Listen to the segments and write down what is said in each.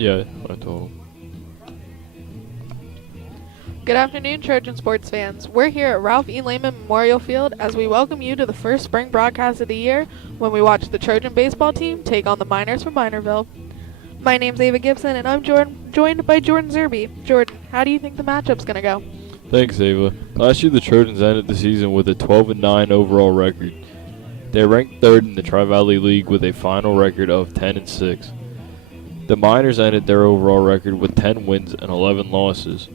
Yeah, I told him. Good afternoon, Trojan sports fans. We're here at Ralph E. Lehman Memorial Field as we welcome you to the first spring broadcast of the year when we watch the Trojan baseball team take on the Miners from Minersville. My name's Ava Gibson, and I'm joined by Jordan Zerby. Jordan, how do you think the matchup's going to go? Thanks, Ava. Last year, the Trojans ended the season with a 12-9 overall record. They ranked third in the Tri-Valley League with a final record of 10-6. The Miners ended their overall record with 10 wins and 11 losses.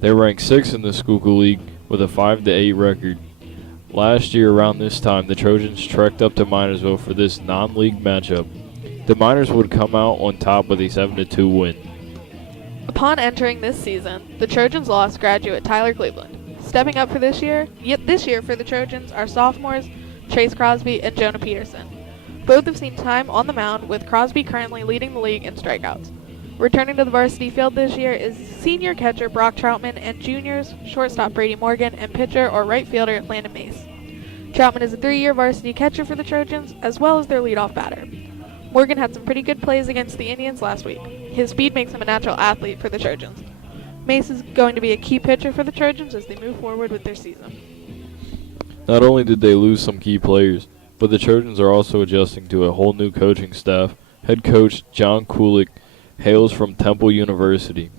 They ranked sixth in the Schuylkill League with a 5-8 record. Last year, around this time, the Trojans trekked up to Minersville for this non-league matchup. The Miners would come out on top with a 7-2 win. Upon entering this season, the Trojans lost graduate Tyler Cleveland. Stepping up for this year for the Trojans are sophomores Chase Crosby and Jonah Peterson. Both have seen time on the mound, with Crosby currently leading the league in strikeouts. Returning to the varsity field this year is senior catcher Brock Troutman and juniors shortstop Brady Morgan and pitcher or right fielder Landon Mace. Troutman is a 3-year varsity catcher for the Trojans, as well as their leadoff batter. Morgan had some pretty good plays against the Indians last week. His speed makes him a natural athlete for the Trojans. Mace is going to be a key pitcher for the Trojans as they move forward with their season. Not only did they lose some key players, but the Trojans are also adjusting to a whole new coaching staff. Head coach John Kulik hails from Temple University.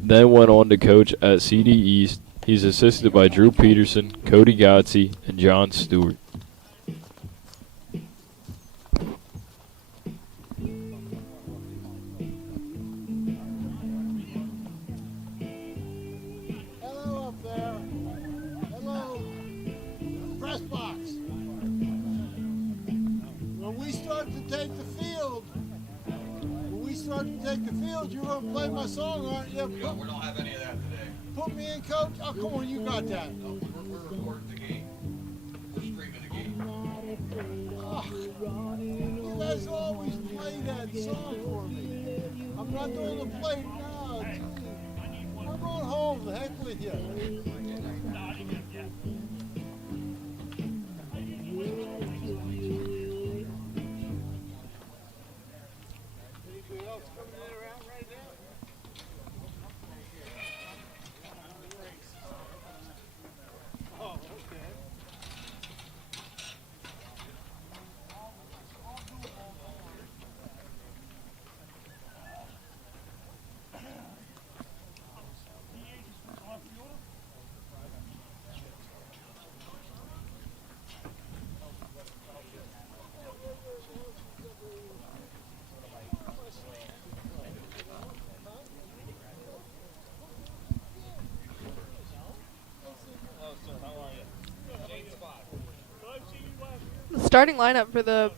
Then went on to coach at CD East. He's assisted by Drew Peterson, Cody Gotze, and John Stewart. Hello up there. Hello. Press box. When we start to take the field, you're going to play my song, aren't you? We don't have any of that today. Put me in, coach. Oh, come on, you got that. No, we're recording the game. We're streaming the game. Oh, you guys always play that song for me. I'm not doing the plate now. I'm going home. The heck with you. Anything else coming in around right now? Oh, okay. The starting lineup for the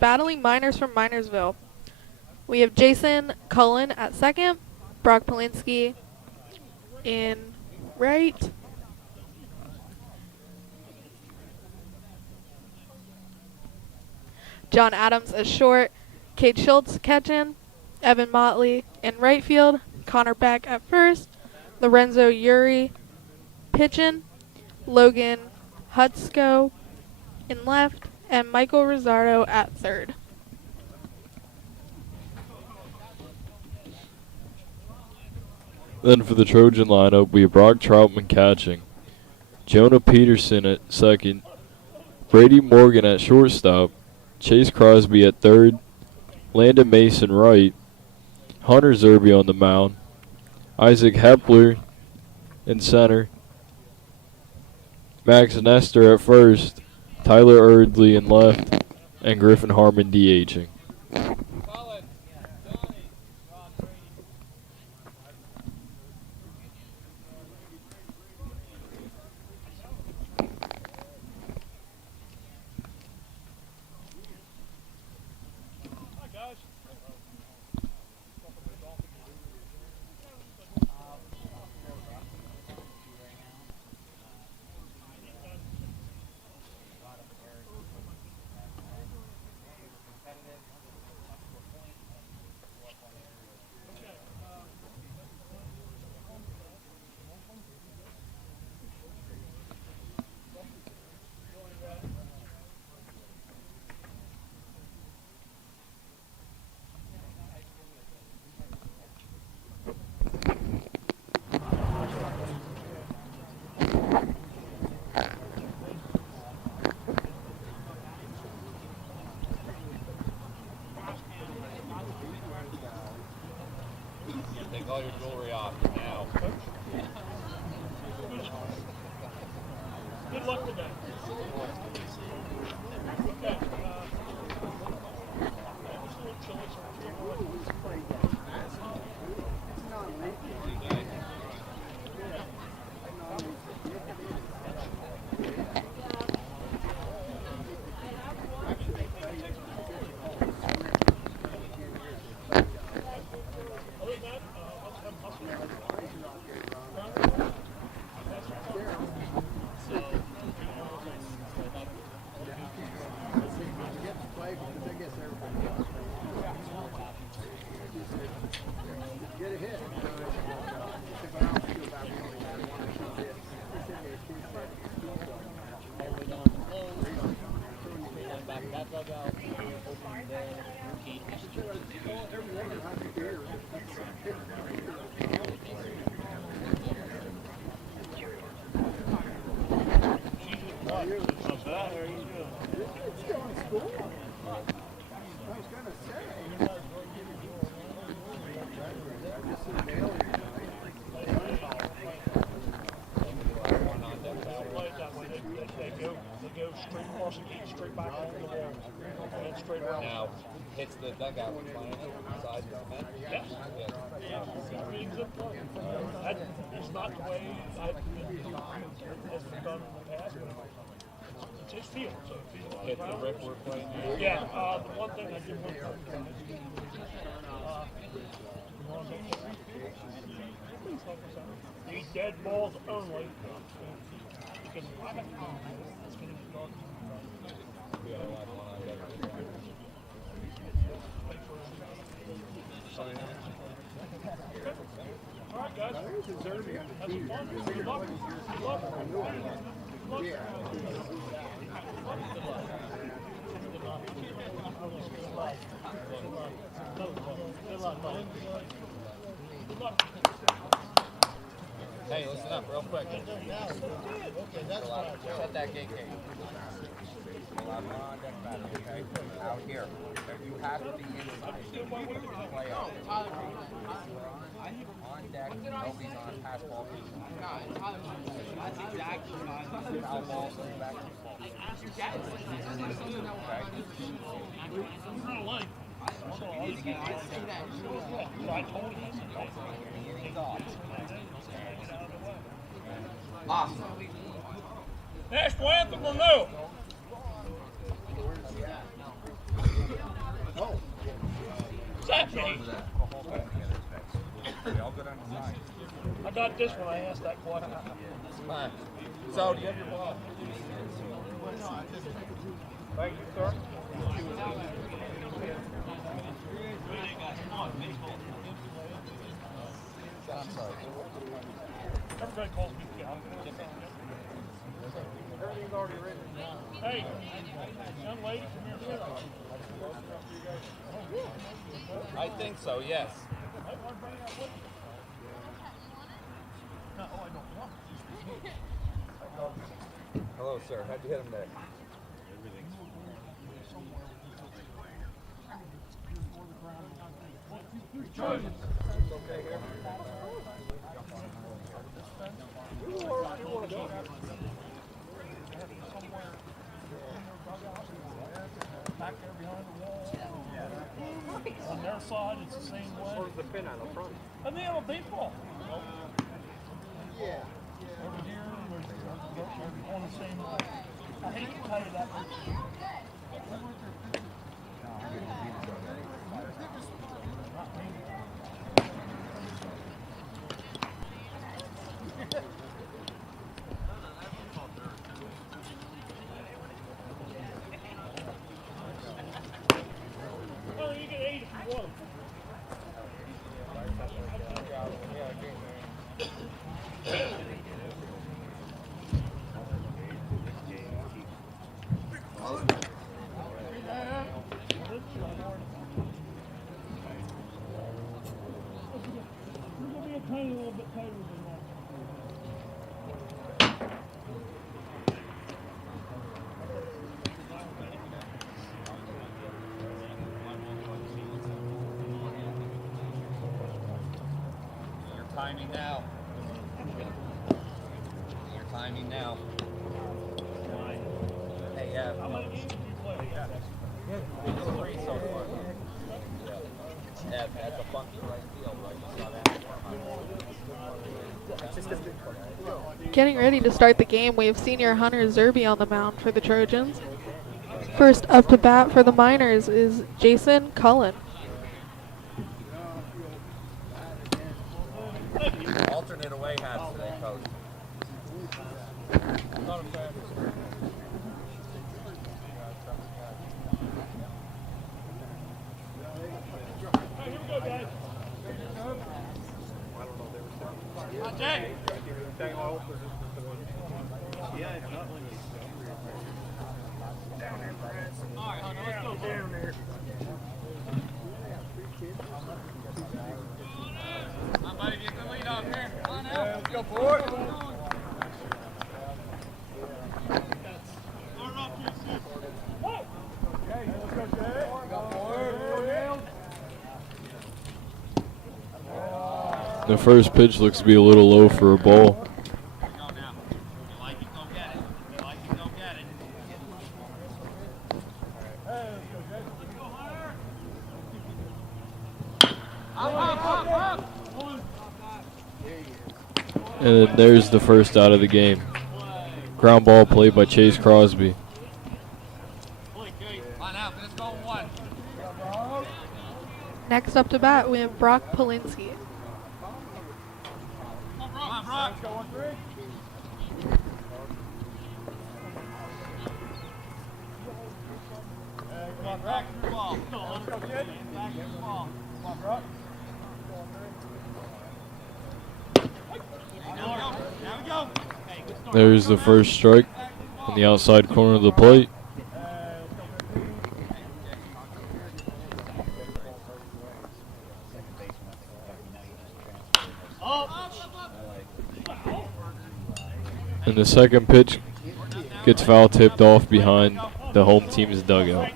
battling Miners from Minersville. We have Jason Cullen at second, Brock Polinsky in right, John Adams as short, Cade Schultz catching, Evan Motley in right field, Connor Beck at first, Lorenzo Uri pitching, Logan Hutsko in left, and Michael Rosario at third. Then for the Trojan lineup, we have Brock Troutman catching, Jonah Peterson at second, Brady Morgan at shortstop, Chase Crosby at third, Landon Mason right, Hunter Zerby on the mound, Isaac Hepler in center, Max Nestor at first, Tyler Erdley in left, and Griffin Harmon DHing. competitive. Now, hits the dugout when playing it, side of the man. Yes. It's not the way I've been done in the past. It's his field, so if he's Hit the rip we're playing now. yeah, the one thing I did want to the dead balls only. Because I have it's going to be dark. We got a lot of one on deck. All right, guys. Have some fun. Good luck. Good luck. Hey, listen up real quick. Okay, that's fine. Shut that gate cage. We'll have one on deck battery, okay? Out here. You have to be inside. Play out. On deck, nobody's on pass ball. That's exactly what I was Foul ball, send it back. Awesome. National anthem or no? What's that mean? Y'all go down the side. I got this when I asked that question. Fine. So, do you have your ball? Thank you, sir. I'm sorry. Everybody calls me Cal. Everything's already written. Hey, young lady, come here. I think so, yes. Hello, sir. How'd you hit him there? Trojans. Okay here. Back there behind the wall. On their side, it's the same way. Where's the pin on the front? And they have a baseball. Yeah. Over here, they're on the same line. I hate to tell you that. Well, you get 8 if you want. We're going to be a tiny little bit tighter than that. Your timing now. Your timing now. Hey, yeah. How many games did you play? Three so far. Yeah, that's a funky right field, right? You saw that? Getting ready to start the game, we have senior Hunter Zerby on the mound for the Trojans. First up to bat for the Miners is Jason Cullen. Alternate away hats today, coach. Not a fan. Hey, here we go, guys. Jay. All right, Hunter, let's go down there. Somebody get the lead off here. Come on out. Let's go for it. The first pitch looks to be a little low for a ball. And then there's the first out of the game. Ground ball played by Chase Crosby. Next up to bat, we have Brock Polinsky. There's the first strike on the outside corner of the plate. And the second pitch gets foul tipped off behind the home team's dugout.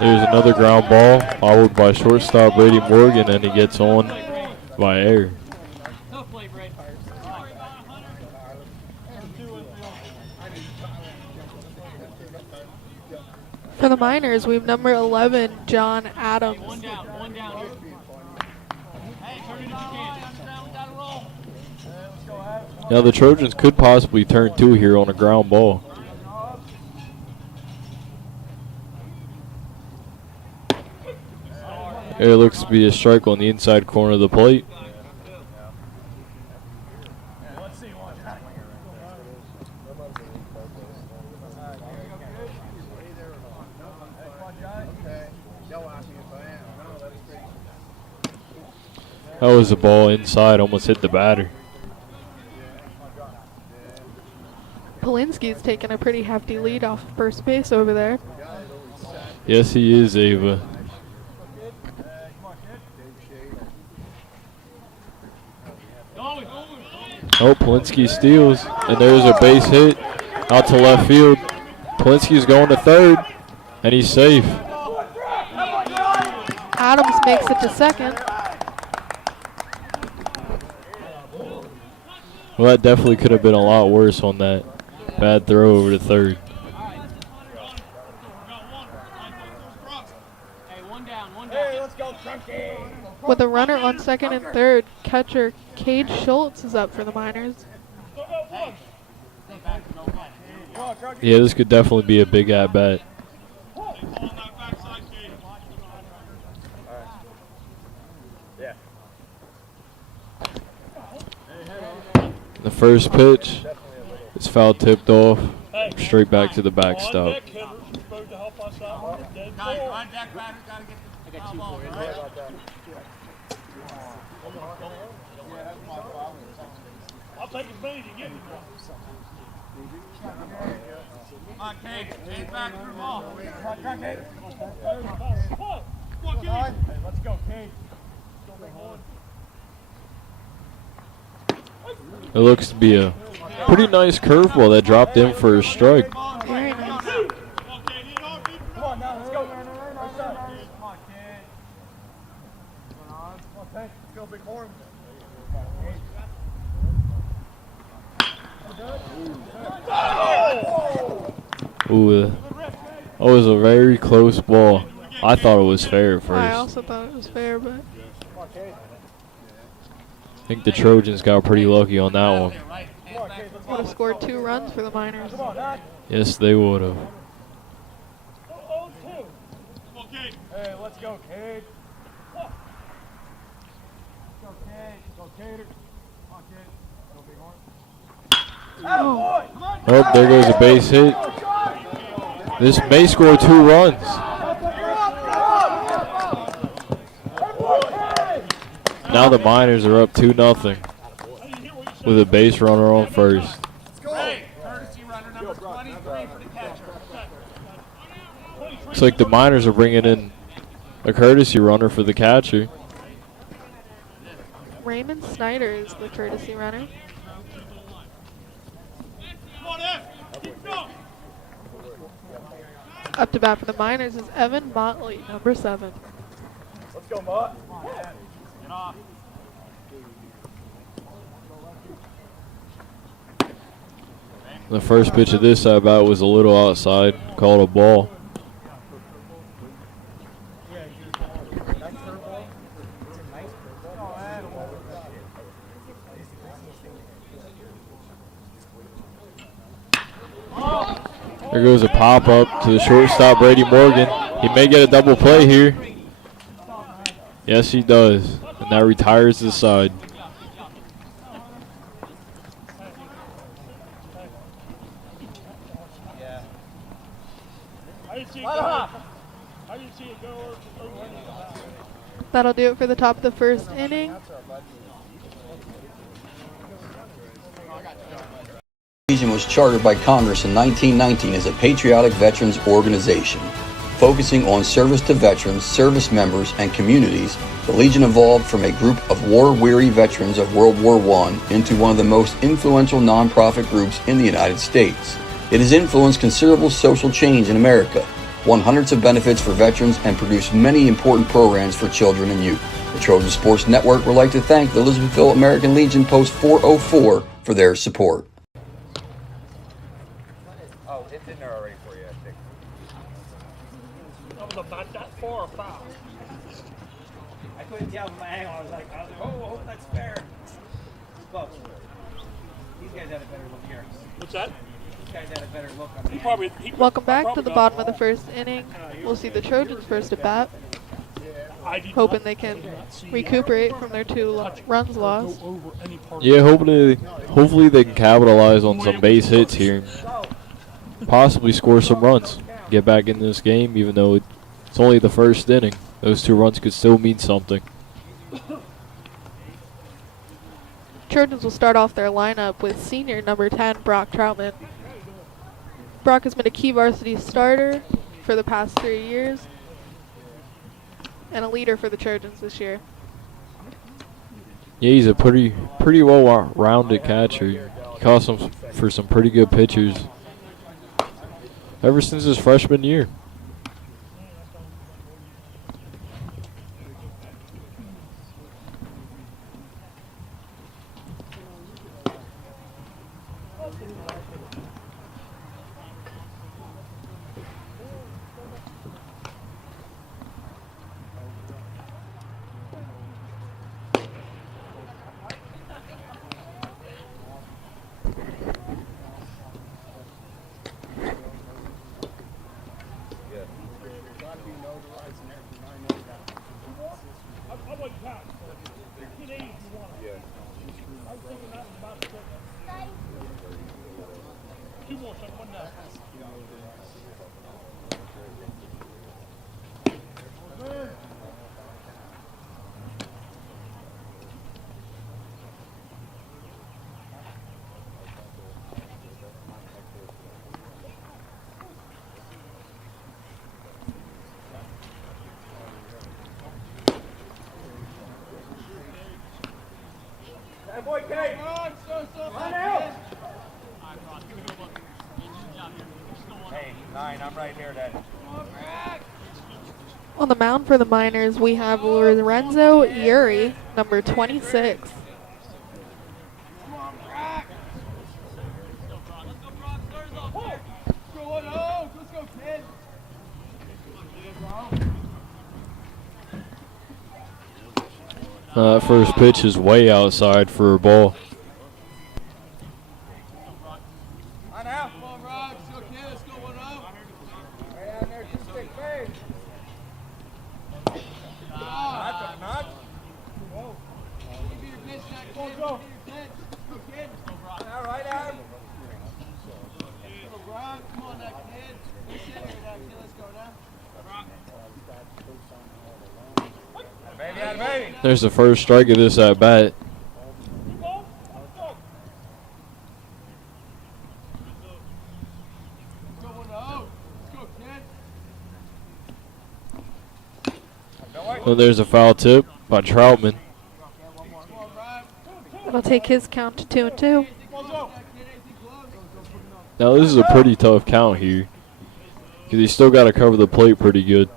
There's another ground ball, followed by shortstop Brady Morgan, and he gets on by air. For the Miners, we have number 11, John Adams. Now the Trojans could possibly turn two here on a ground ball. There looks to be a strike on the inside corner of the plate. That was a ball inside, almost hit the batter. Polinsky's taking a pretty hefty lead off of first base over there. Yes, he is, Ava. Oh, Polinsky steals, and there's a base hit out to left field. Polinsky's going to third, and he's safe. Adams makes it to second. Well, that definitely could have been a lot worse on that bad throw over to third. With a runner on second and third, catcher Cade Schultz is up for the Miners. Yeah, this could definitely be a big at-bat. The first pitch is foul tipped off, straight back to the backstop. I'll take as many as you give me. Come on, Kate. Kate back to the ball. Come on, Kate. Come on, Kate. Let's go, Kate. It looks to be a pretty nice curveball that dropped in for a strike. Very nice. Come on, now, let's go. Come on, Kate. Come on, Kate. Let's go, big horn. Ooh, that was a very close ball. I thought it was fair at I first. also thought it was fair, but I think the Trojans got pretty lucky on that one. would have scored 2 runs for the Miners. Yes, they would have. Hey, let's go, Cade. Go, Cade. Go, Cater. Come on, Cade. Go, big horn. Oh, there goes a base hit. This may score 2 runs. Now the Miners are up 2-0 with a base runner on first. Looks like the Miners are bringing in A courtesy runner for the catcher. Raymond Snyder is the courtesy runner. Up to bat for the Miners is Evan Motley, number 7. Let's go, Mott. The first pitch of this at bat was a little outside, called a ball. There goes a pop up to the shortstop, Brady Morgan. He may get a double play here. Yes, he does. And that retires the side. That'll do it for the top of the first inning. Legion was chartered by Congress in 1919 as a patriotic veterans organization. Focusing on service to veterans, service members, and communities, the Legion evolved from a group of war-weary veterans of World War I into one of the most influential nonprofit groups in the United States. It has influenced considerable social change in America, won hundreds of benefits for veterans, and produced many important programs for children and youth. The Trojan Sports Network would like to thank the Elizabethville American Legion Post 404 for their support. Oh, it's in there already for you, I think. That was about that far or foul. I couldn't tell from my angle. I was like, oh, I hope that's fair. Close. These guys had a better look here. What's that? These guys had a better look on the Welcome back to the bottom of the first inning. We'll see the Trojans first at bat, hoping they can recuperate from their 2 runs lost. Yeah, hopefully they can capitalize on some base hits here. Possibly score some runs. Get back in this game, even though it's only the first inning. Those 2 runs could still mean something. Trojans will start off their lineup with senior number 10, Brock Troutman. Brock has been a key varsity starter for the past 3 years and a leader for the Trojans this year. Yeah, he's a pretty well-rounded catcher. He caught for some pretty good pitchers ever since his freshman year. Hey, 9, I'm right here then. On the mound for the Miners, we have Lorenzo Yuri, number 26. That first pitch is way outside for a ball. There's the first strike of this at bat. Well, there's a foul tip by Troutman. That'll take his count to 2-2. Now this is a pretty tough count here, because he's still got to cover the plate pretty good.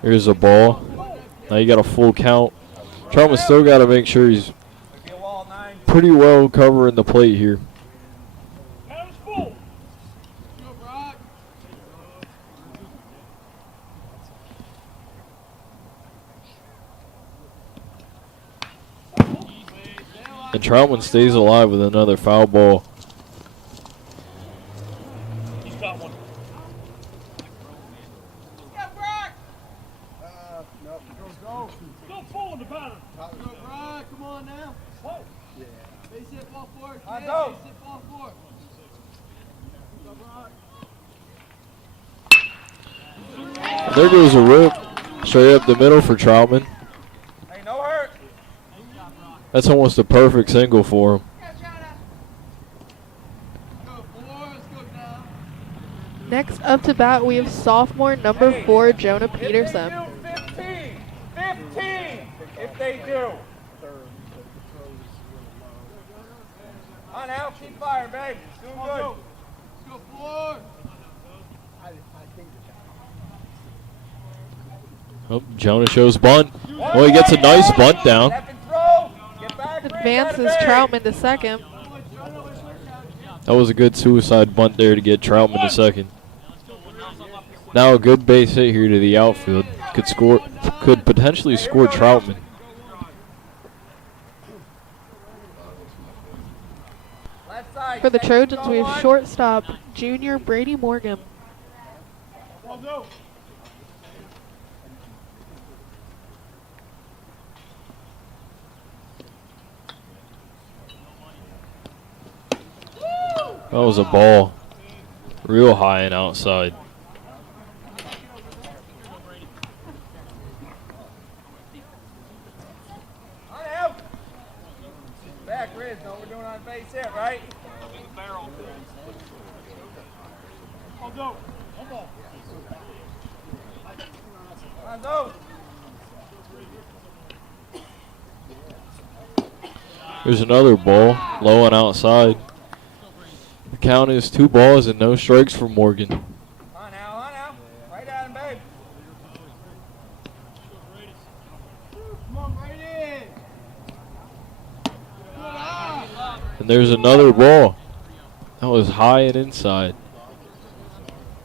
Here's a ball. Now you got a full count. Troutman's still got to make sure he's pretty well covering the plate here. And Troutman stays alive with another foul ball. He's got one. Still pulling the batter. Come on now. What? Base hit ball four. I Base go. hit ball four. There goes a rip. Straight up the middle for Troutman. Hey, no hurt. That's almost a perfect single for him. Next up to bat, we have sophomore number 4, Jonah Peterson. If they do, 15. If they do. On out, keep firing, babe. Doing good. Let's go four. Oh, Jonah shows bunt. Oh, he gets a nice bunt down. Step and throw. Get back. Advances Troutman to second. That was a good suicide bunt there to get Troutman to second. Now a good base hit here to the outfield. Could potentially score Troutman. For the Trojans, we have shortstop, junior Brady Morgan. That was a ball. Real high and outside. On out. Back, Riz. Know what we're doing on base hit, right? I'll go. Come on. On go. There's another ball, low and outside. The count is 2 balls and no strikes for Morgan. On out. Right at him, babe. Come on, Brady. And there's another ball. That was high and inside.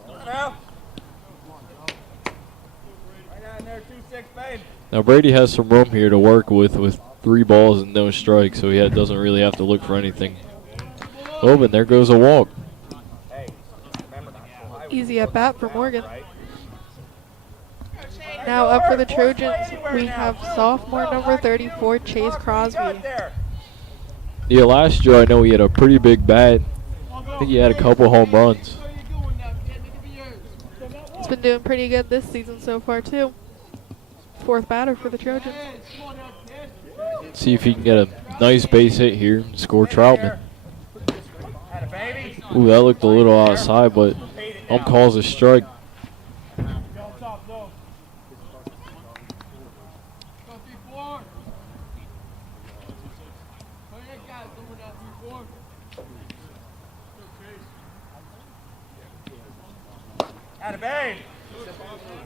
On out. Right down there, 2-6, babe. Now Brady has some room here to work with 3 balls and no strikes, so he doesn't really have to look for anything. Oh, and there goes a walk. Hey, remember that. Easy at bat for Morgan. Now up for the Trojans, we have sophomore number 34, Chase Crosby. Yeah, last year I know he had a pretty big bat. I think he had a couple home runs. He's been doing pretty good this season so far too. 4th batter for the Trojans. See if he can get a nice base hit here and score Troutman. Ooh, that looked a little outside, but calls a strike.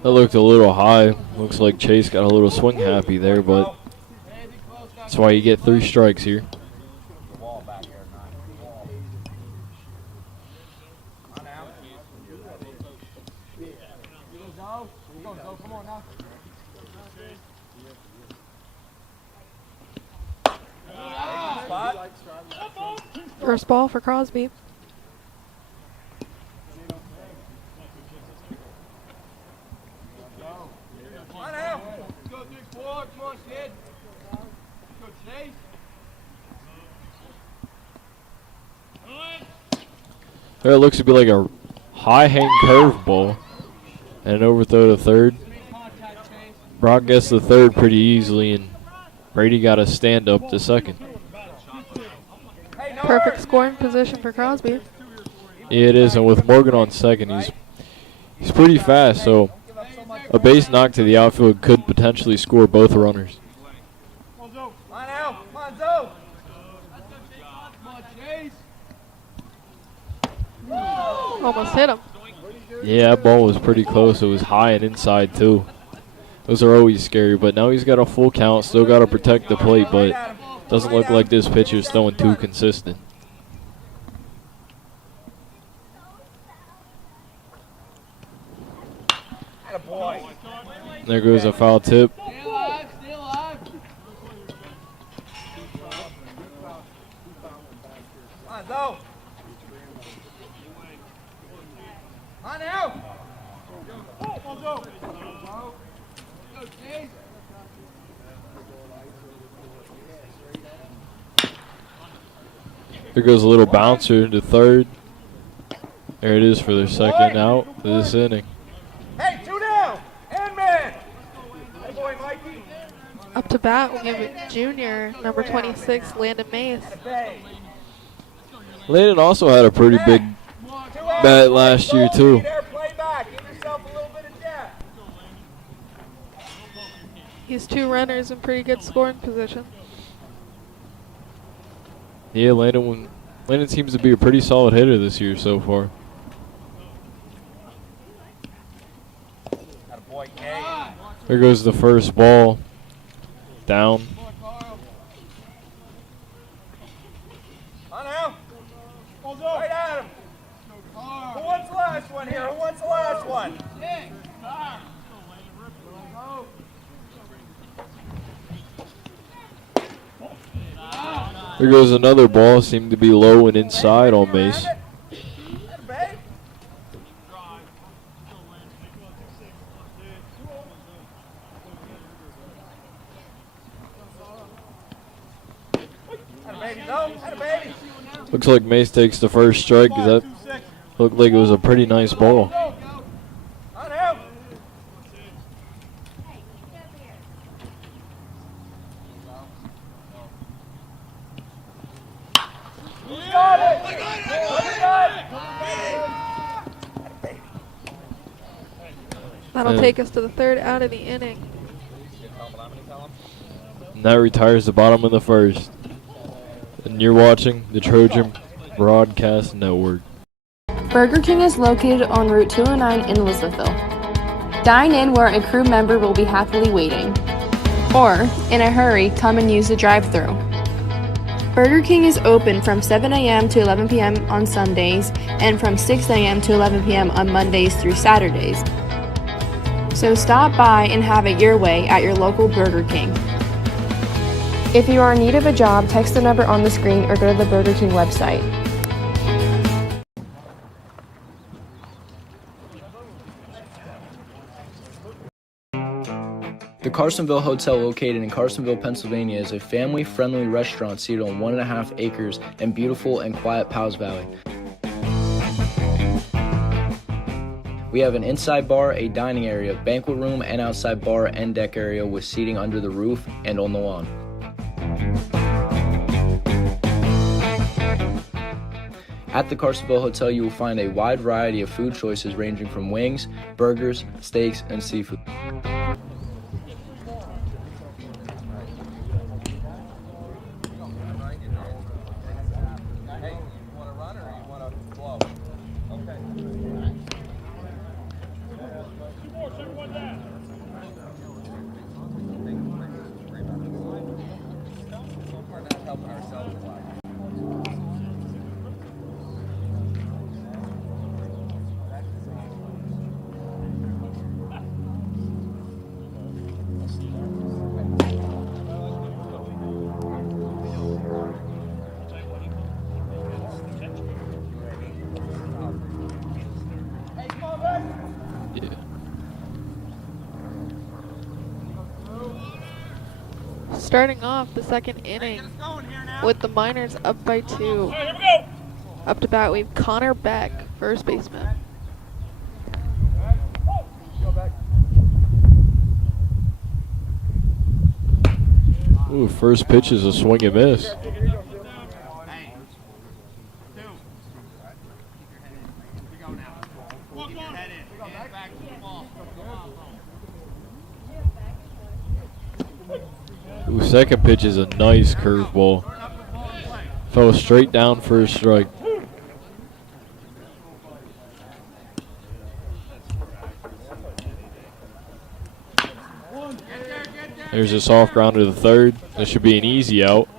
That looked a little high. Looks like Chase got a little swing happy there, but that's why you get 3 strikes here. First ball for Crosby. There it looks to be like a high hang curveball and an overthrow to third. Brock gets the third pretty easily, and Brady got a stand up to second. Perfect scoring position for Crosby. Yeah, it is, and with Morgan on second, He's pretty fast, so a base knock to the outfield could potentially score both runners. Line out. Come on, Zoe. Almost hit him. Yeah, that ball was pretty close. It was high and inside, too. Those are always scary, but now he's got a full count. Still got to protect the plate, but doesn't look like this pitcher's throwing too consistent. There goes a foul tip. There goes a little bouncer to third. There it is for their second out of this inning. Hey, 2 down. And man. Hey, boy, Mikey. Up to bat, we'll give it junior, number 26, Landon Mays. Landon also had a pretty big bat last year, too. Play back. Give yourself a little bit of depth. He's 2 runners in pretty good scoring position. Yeah, Landon seems to be a pretty solid hitter this year so far. There goes the first ball. Down. Right at him. Who wants the last one here? Who wants the last one? There goes another ball. Seemed to be low and inside on Mace. Looks like Mace takes the first strike. That looked like it was a pretty nice ball. That'll take us to the 3rd out of the inning. And that retires the bottom of the first. And you're watching the Trojan Broadcast Network. Burger King is located on Route 209 in Elizabethville. Dine in where a crew member will be happily waiting. Or, in a hurry, come and use the drive-thru. Burger King is open from 7 a.m. to 11 p.m. on Sundays and from 6 a.m. to 11 p.m. on Mondays through Saturdays. So stop by and have it your way at your local Burger King. If you are in need of a job, text the number on the screen or go to the Burger King website. The Carsonville Hotel, located in Carsonville, Pennsylvania, is a family-friendly restaurant seated on 1.5 acres in beautiful and quiet Powell's Valley. We have an inside bar, a dining area, banquet room, and outside bar and deck area with seating under the roof and on the lawn. At the Carsonville Hotel, you will find a wide variety of food choices ranging from wings, burgers, steaks, and seafood. Starting off the 2nd inning with the Miners up by 2. Up to bat, we have Connor Beck, first baseman. Ooh, first pitch is a swing and miss. Ooh, second pitch is a nice curveball. Fell straight down for a strike. There's a soft ground to the third. This should be an easy out.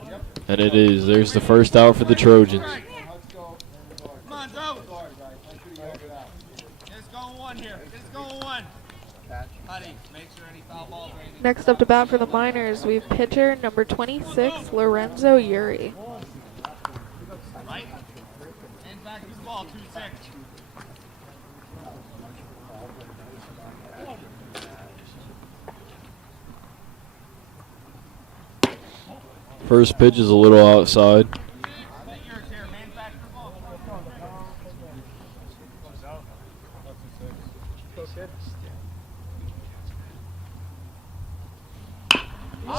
And it is. There's the first out for the Trojans. Come on, Joe. Just go one here. Just go one. Buddy, make sure any foul balls or anything. Next up to bat for the Miners, we have pitcher number 26, Lorenzo Yuri. Right? And back to the ball, 2-6. First pitch is a little outside.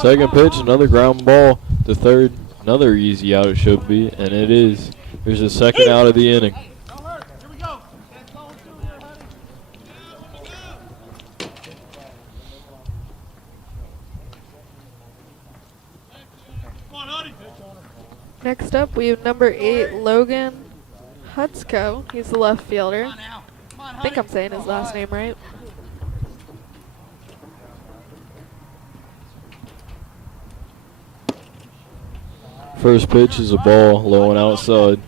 Second pitch, another ground ball to third. Another easy out it should be, and it is. There's a second out of the inning. Next up, we have number 8, Logan Hutsko. He's the left fielder. I think I'm saying his last name right. First pitch is a ball, low and outside.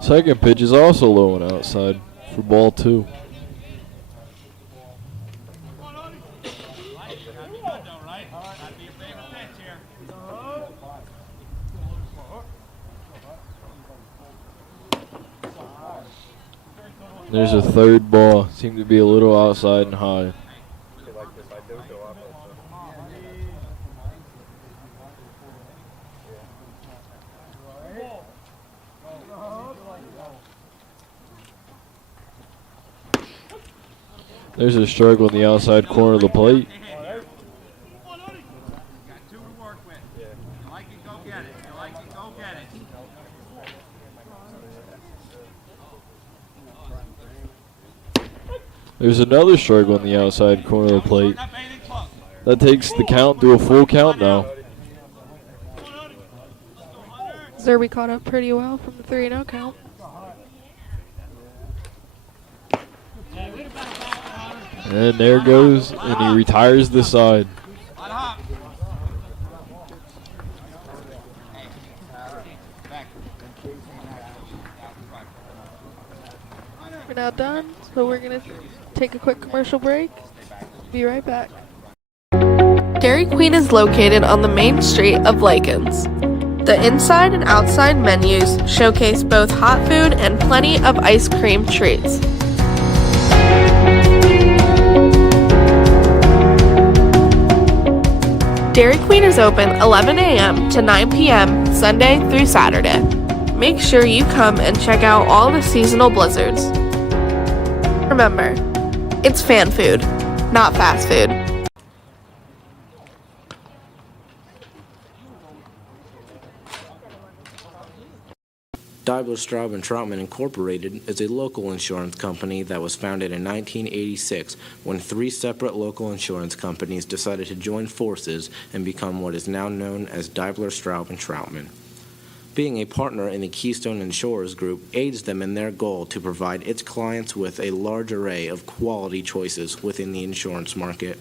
Second pitch is also low and outside for ball 2. There's a third ball. Seemed to be a little outside and high. There's a strike on the outside corner of the plate. There's another strike on the outside corner of the plate. That takes the count to a full count now. Zerby caught up pretty well from the 3-0 count. And there goes, and he retires the side. We're now done, so we're going to take a quick commercial break. Be right back. Dairy Queen is located on the main street of Lakens. The inside and outside menus showcase both hot food and plenty of ice cream treats. Dairy Queen is open 11 a.m. to 9 p.m. Sunday through Saturday. Make sure you come and check out all the seasonal blizzards. Remember, it's fan food, not fast food. Dauphin, Straub & Troutman Incorporated is a local insurance company that was founded in 1986 when 3 separate local insurance companies decided to join forces and become what is now known as Dauphin, Straub & Troutman. Being a partner in the Keystone Insurers Group aids them in their goal to provide its clients with a large array of quality choices within the insurance market.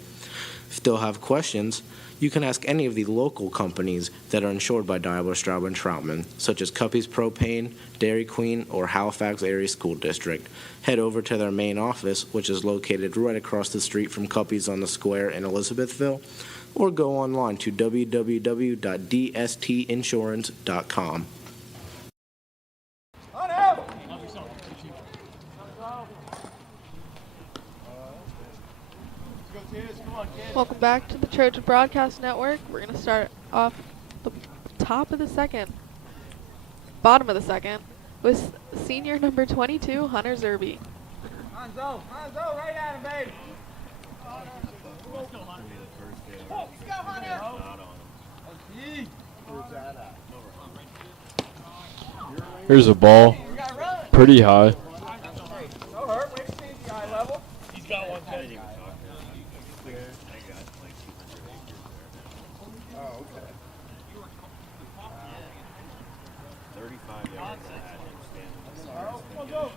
Still have questions? You can ask any of the local companies that are insured by Dauphin, Straub & Troutman, such as Cuppy's Propane, Dairy Queen, or Halifax Area School District. Head over to their main office, which is located right across the street from Cuppy's on the Square in Elizabethville, or go online to www.dstinsurance.com. Welcome back to the Trojan Broadcast Network. We're going to start off the bottom of the second, with senior number 22, Hunter Zerby. Hanzo, right at him, babe. Let's go, Hunter. Here's a ball. Pretty high. No hurt. Wait to see the eye level. He's got one thing. Oh, okay. 35 yards I had him standing. Come on, go.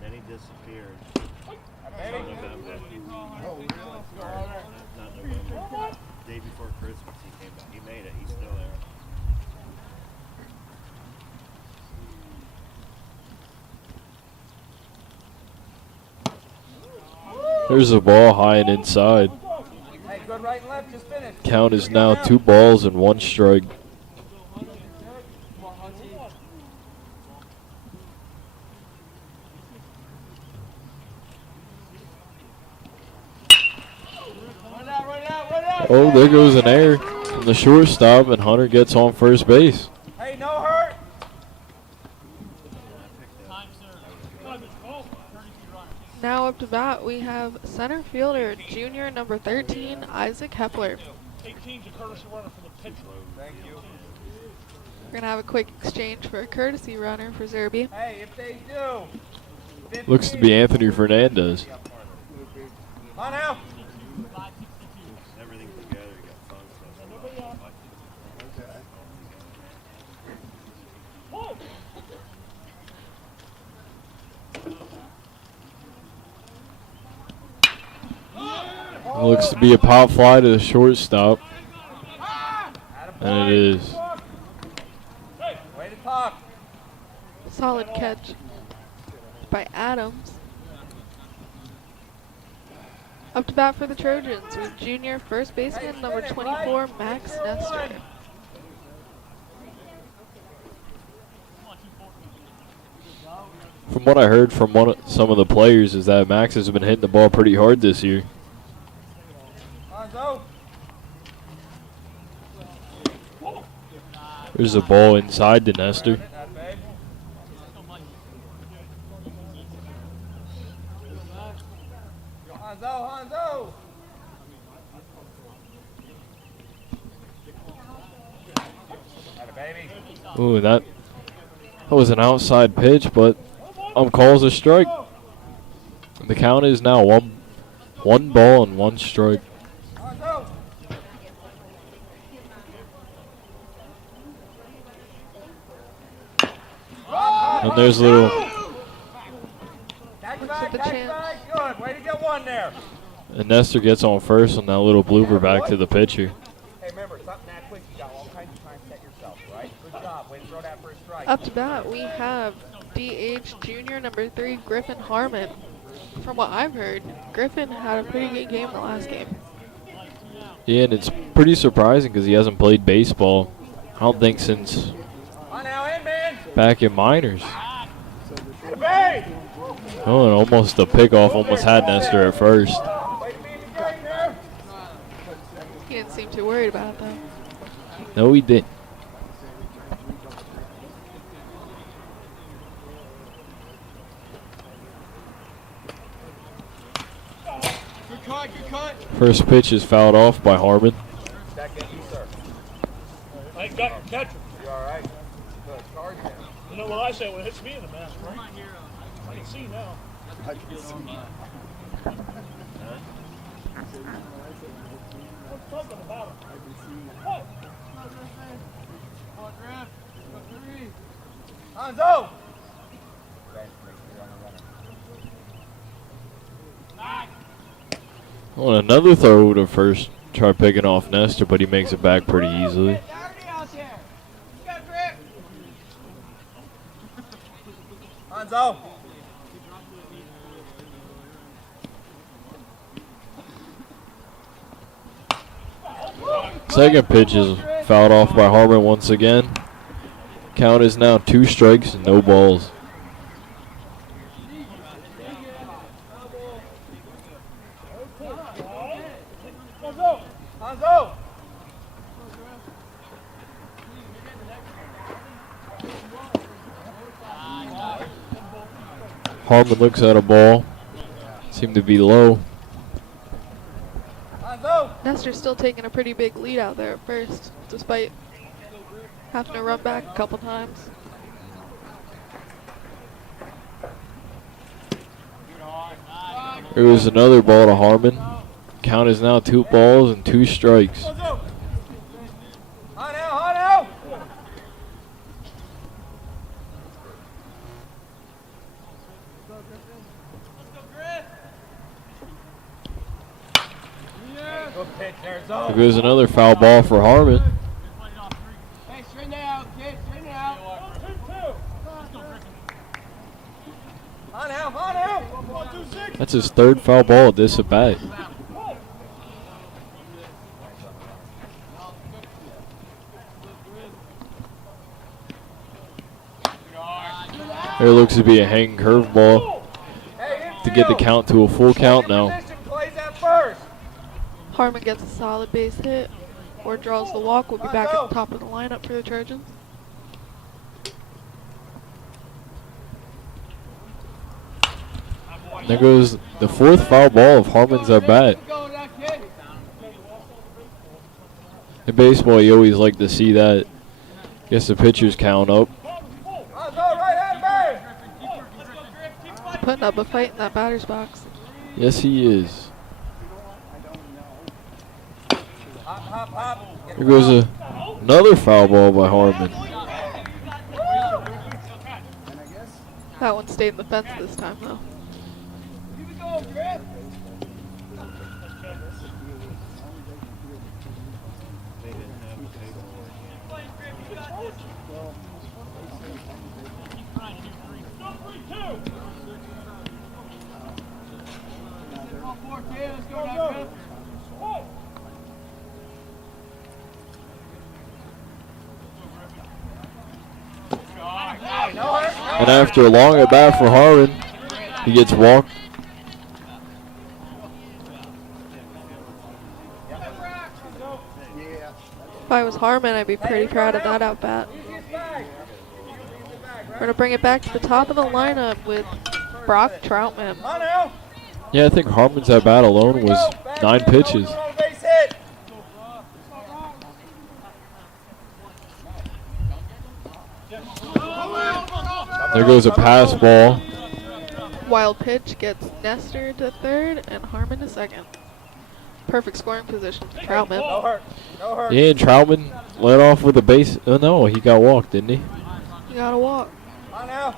Then he disappeared. November. Oh, really? Not November. Day before Christmas he came back. He made it. He's still there. There's a ball high and inside. Hey, good right and left. Just finished. Count is now 2 balls and 1 strike. Oh, there goes an error from the shortstop, and Hunter gets on first base. Hey, no hurt. Now up to bat, we have center fielder, junior number 13, Isaac Hepler. 18's a courtesy runner from the pitcher. Thank you. We're going to have a quick exchange for a courtesy runner for Zerby. Hey, if they do. Looks to be Anthony Fernandez. On out. Everything together. He got fun stuff. Looks to be a pop fly to the shortstop. And it is. Way to talk. Solid catch by Adams. Up to bat for the Trojans with junior first baseman number 24, Max Nestor. From what I heard from some of the players is that Max has been hitting the ball pretty hard this year. There's a ball inside to Nestor. Hanzo. Ooh, that was an outside pitch, but calls a strike. The count is now one ball and 1 strike. And there's a little. Good. Way to get one there. And Nestor gets on first on that little blooper back to the pitcher. Hey, remember, something that quick, you got all kinds of time to set yourself, right? Good job. Way to throw that first strike. Up to bat, we have DH junior number 3, Griffin Harmon. From what I've heard, Griffin had a pretty good game the last game. Yeah, and it's pretty surprising because he hasn't played baseball, I don't think, since back in minors. Oh, and almost a pickoff, almost had Nestor at first. He didn't seem too worried about it, though. No, he didn't. Good cut. First pitch is fouled off by Harmon. I ain't got your catcher. You all right? Good. Charge him. You know what I say when it hits me in the mask, right? I can see now. I can see. What's talking about him? What? Hanzo! On another throw to first, try picking off Nestor, but he makes it back pretty easily. Hanzo! Second pitch is fouled off by Harmon once again. Count is now 2 strikes and no balls. Hanzo! Harmon looks at a ball. Seemed to be low. Nestor Nestor's still taking a pretty big lead out there at first, despite having to run back a couple times. There was another ball to Harmon. Count is now 2 balls and 2 strikes. There goes another foul ball for Harmon. Hey, straighten out, kid, straighten out. On out. That's his 3rd foul ball at this at bat. There looks to be a hanging curveball to get the count to a full count now. Harmon gets a solid base hit or draws the walk. We'll be back at the top of the lineup for the Trojans. There goes the 4th foul ball of Harmon's at bat. In baseball, you always like to see that. Gets the pitcher's count up. Putting up a fight in that batter's box. Yes, he is. There goes another foul ball by Harmon. That one stayed in the fence this time, though. And after a long at bat for Harmon, he gets walked. If I was Harmon, I'd be pretty proud of that at-bat. We're going to bring it back to the top of the lineup with Brock Troutman. Yeah, I think Harmon's at bat alone was 9 pitches. There goes a pass ball. Wild pitch gets Nestor to 3rd and Harmon to 2nd. Perfect scoring position for Troutman. Yeah, and Troutman led off with a base. Oh, no, he got walked, didn't he? You got to walk. Well,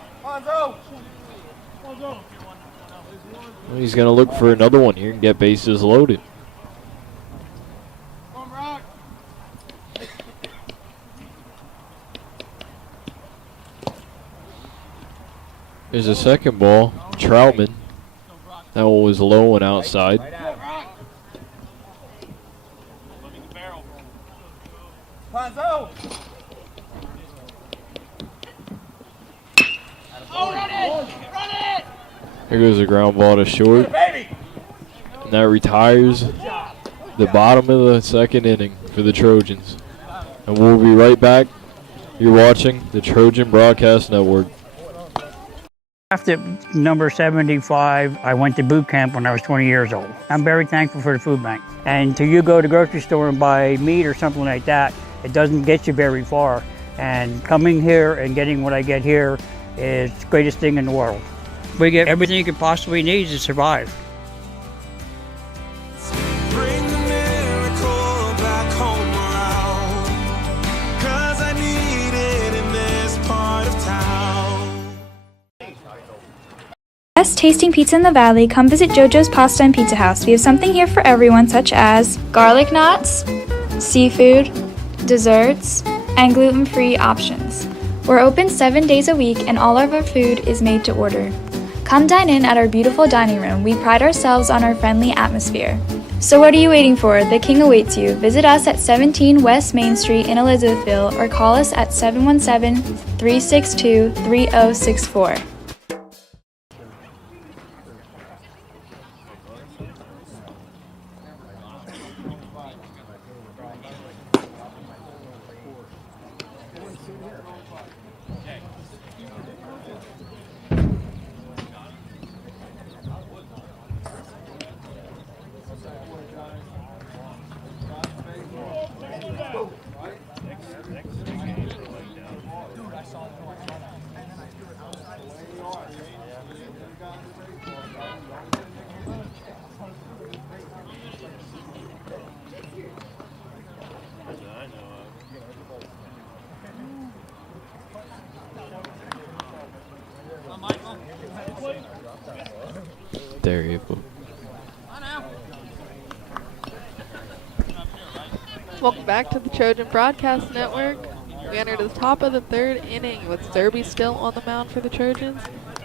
he's going to look for another one here and get bases loaded. There's a second ball. Troutman. That one was low and outside. Here goes a ground ball to short. And that retires the bottom of the 2nd inning for the Trojans. And we'll be right back. You're watching the Trojan Broadcast Network. After number 75, I went to boot camp when I was 20 years old. I'm very thankful for the food bank. And till you go to the grocery store and buy meat or something like that, it doesn't get you very far. And coming here and getting what I get here is the greatest thing in the world. We get everything you could possibly need to survive. Best tasting pizza in the valley, come visit JoJo's Pasta and Pizza House. We have something here for everyone, such as garlic knots, seafood, desserts, and gluten-free options. We're open 7 days a week and all of our food is made to order. Come dine in at our beautiful dining room. We pride ourselves on our friendly atmosphere. So what are you waiting for? The King awaits you. Visit us at 17 West Main Street in Elizabethville or call us at 717-362-3064. there, but Welcome back to the Trojan Broadcast Network. We enter the top of the third inning with Zerby still on the mound for the Trojans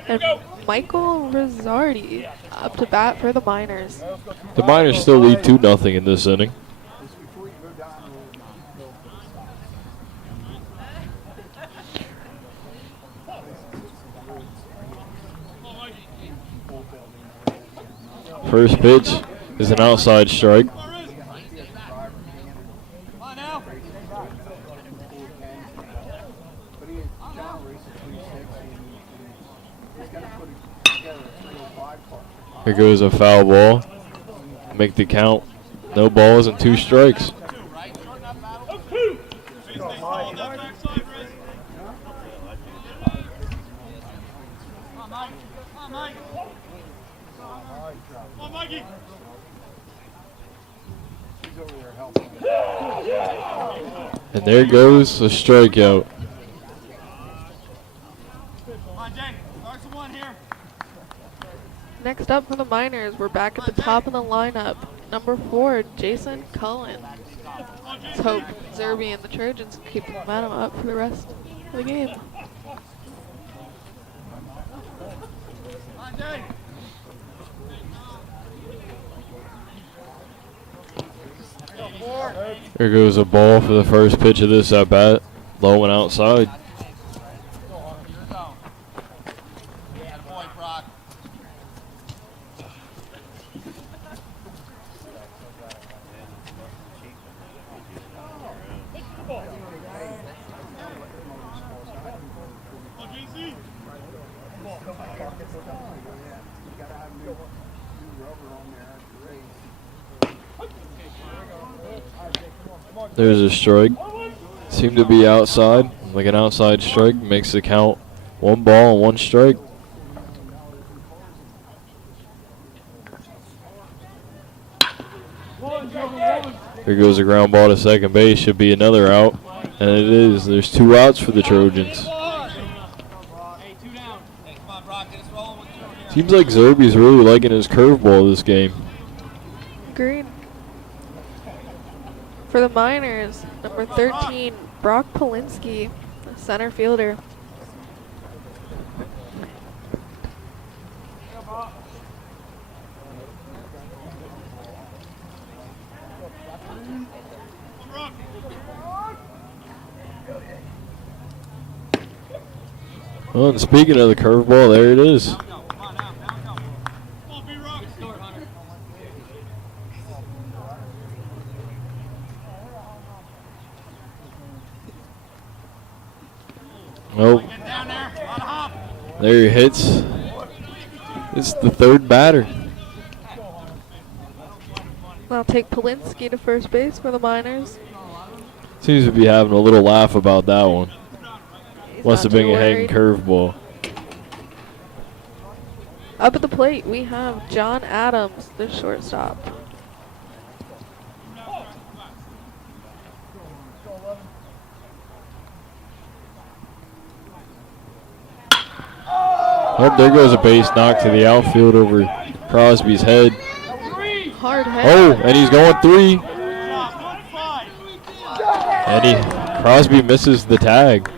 and Michael Rizzardi up to bat for the Miners. the Miners still lead 2-0 in this inning. First pitch is an outside strike. Here goes a foul ball. Make the count. No balls and 2 strikes. And there goes a strikeout. Next up for the Miners, we're back at the top of the lineup. Number 4, Jason Cullen. Let's hope Zerby and the Trojans can keep the momentum up for the rest of the game. Here goes a ball for the first pitch of this at bat. Low and outside. There's a strike. Seemed to be outside, like an outside strike. Makes the count 1 ball and 1 strike. Here goes a ground ball to second base. Should be another out. And it is. There's 2 outs for the Trojans. Seems like Zerby's really liking his curveball this game. Agreed. For the Miners, number 13, Brock Polinsky, center fielder. Well, and speaking of the curveball, there it is. Nope. There he hits. It's the 3rd batter. I'll take Polinsky to first base for the Miners. Seems to be having a little laugh about that one. Must have been a hanging worried. curveball. Up at the plate, we have John Adams, the shortstop. Oh, there goes a base knock to the outfield over Crosby's head. Hard hit. Oh, and he's going 3. And Crosby misses the tag.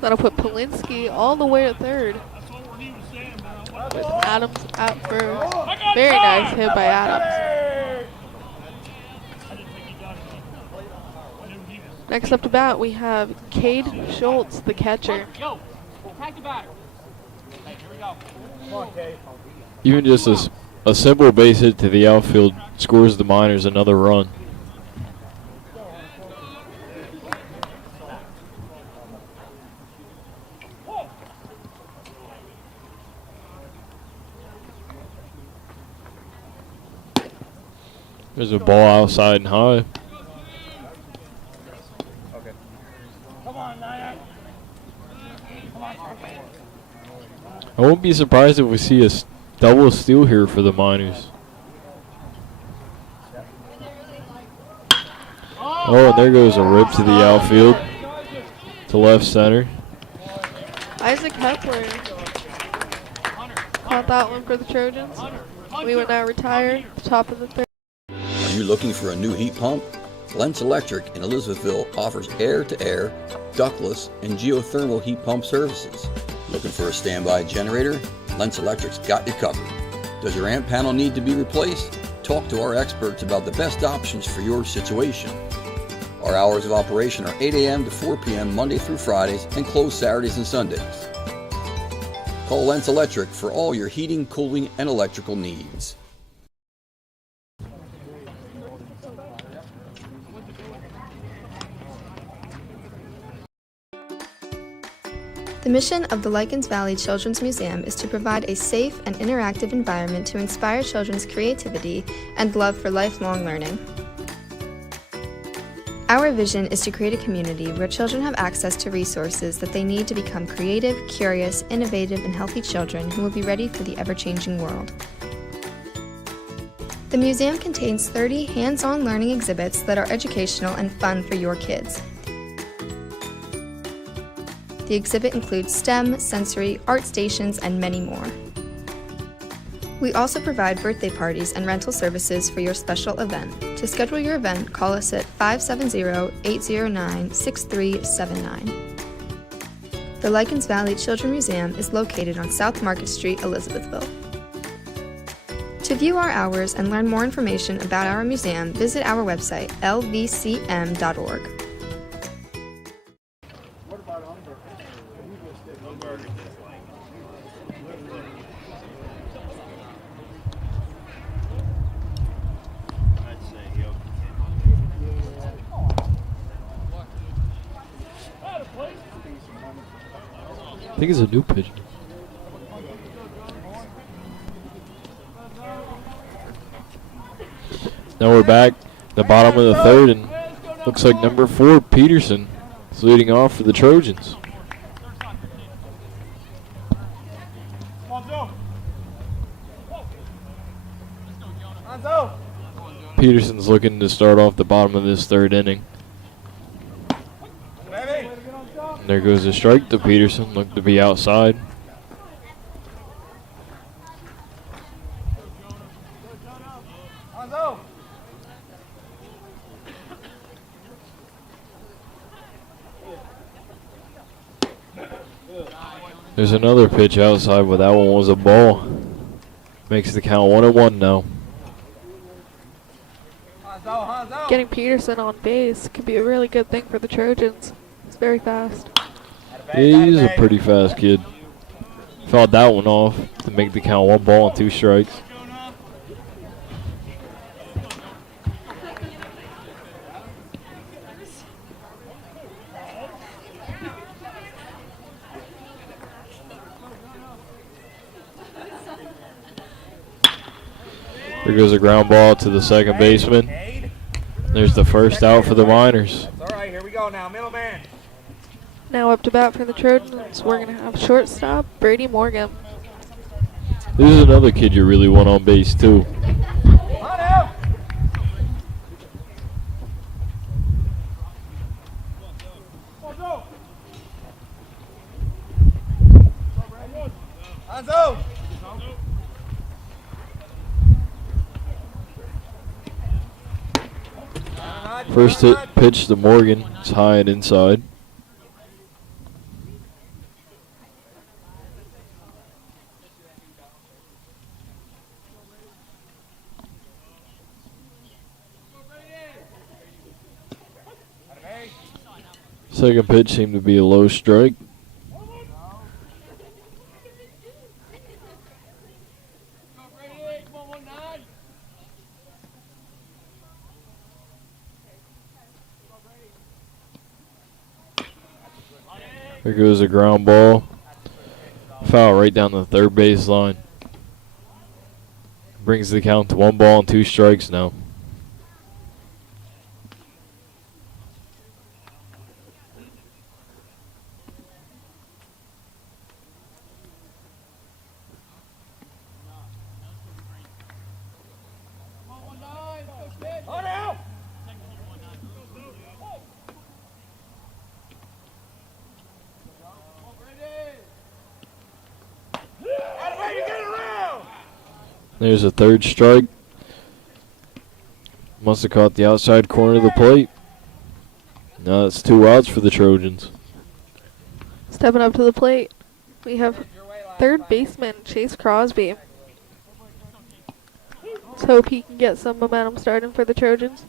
That'll put Polinsky all the way to 3rd. With Adams out first. Very nice hit by Adams. Next up to bat, we have Cade Schultz, the catcher. Even just a simple base hit to the outfield scores the Miners another run. There's a ball outside and high. I won't be surprised if we see a double steal here for the Miners. Oh, and there goes a rip to the outfield, to left center. Isaac Hepler caught that one for the Trojans. We will now retire, top of the third. Are you looking for a new heat pump? Lentz Electric in Elizabethville offers air-to-air, ductless, and geothermal heat pump services. Looking for a standby generator? Lentz Electric's got you covered. Does your amp panel need to be replaced? Talk to our experts about the best options for your situation. Our hours of operation are 8 a.m. to 4 p.m. Monday through Fridays and closed Saturdays and Sundays. Call Lentz Electric for all your heating, cooling, and electrical needs. The mission of the Lycans Valley Children's Museum is to provide a safe and interactive environment to inspire children's creativity and love for lifelong learning. Our vision is to create a community where children have access to resources that they need to become creative, curious, innovative, and healthy children who will be ready for the ever-changing world. The museum contains 30 hands-on learning exhibits that are educational and fun for your kids. The exhibit includes STEM, sensory, art stations, and many more. We also provide birthday parties and rental services for your special event. To schedule your event, call us at 570-809-6379. The Lycans Valley Children's Museum is located on South Market Street, Elizabethville. To view our hours and learn more information about our museum, visit our website, lvcm.org. I think it's a new pitch. Now we're back the bottom of the third, and looks like number 4 Peterson is leading off for the Trojans. Peterson's looking to start off the bottom of this third inning. And there goes a strike to Peterson, looked to be outside. There's another pitch outside, but that one was a ball. Makes the count 1-1 now. Getting Peterson on base could be a really good thing for the Trojans. He's very fast. He's a pretty fast kid. Fouled that one off to make the count 1 ball and 2 strikes. There goes a ground ball to the second baseman. There's the first out for the Miners. All right, here we go now, middleman. Now up to bat for the Trojans, we're going to have shortstop Brady Morgan. This is another kid you really want on base too. First hit pitch to Morgan. It's high and inside. Second pitch seemed to be a low strike. There goes a ground ball. Foul right down the third base line. Brings the count to 1 ball and 2 strikes now. There's a third strike. Must have caught the outside corner of the plate. Now it's 2 outs for the Trojans. Stepping up to the plate, we have third baseman Chase Crosby. Let's hope he can get some momentum starting for the Trojans.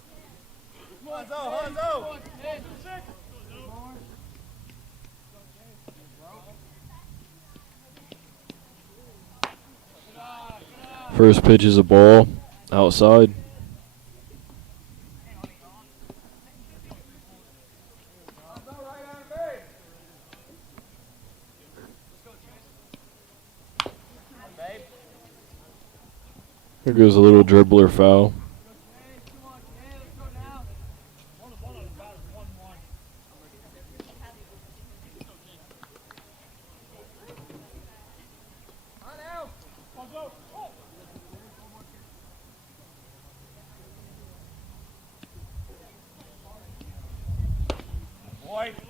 First pitch is a ball outside. Here goes a little dribbler foul.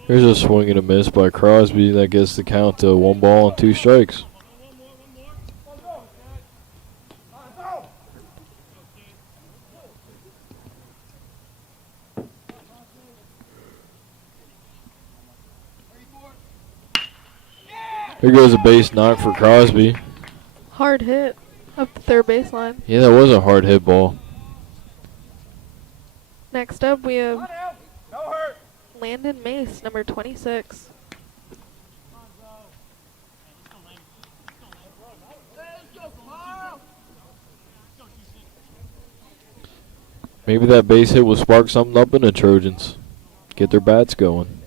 Here's a swing and a miss by Crosby. That gets the count to 1 ball and 2 strikes. Here goes a base knock for Crosby. Hard hit up the third baseline. Yeah, that was a hard hit ball. Next up, we have Landon Mace, number 26. Maybe that base hit will spark something up in the Trojans. Get their bats going.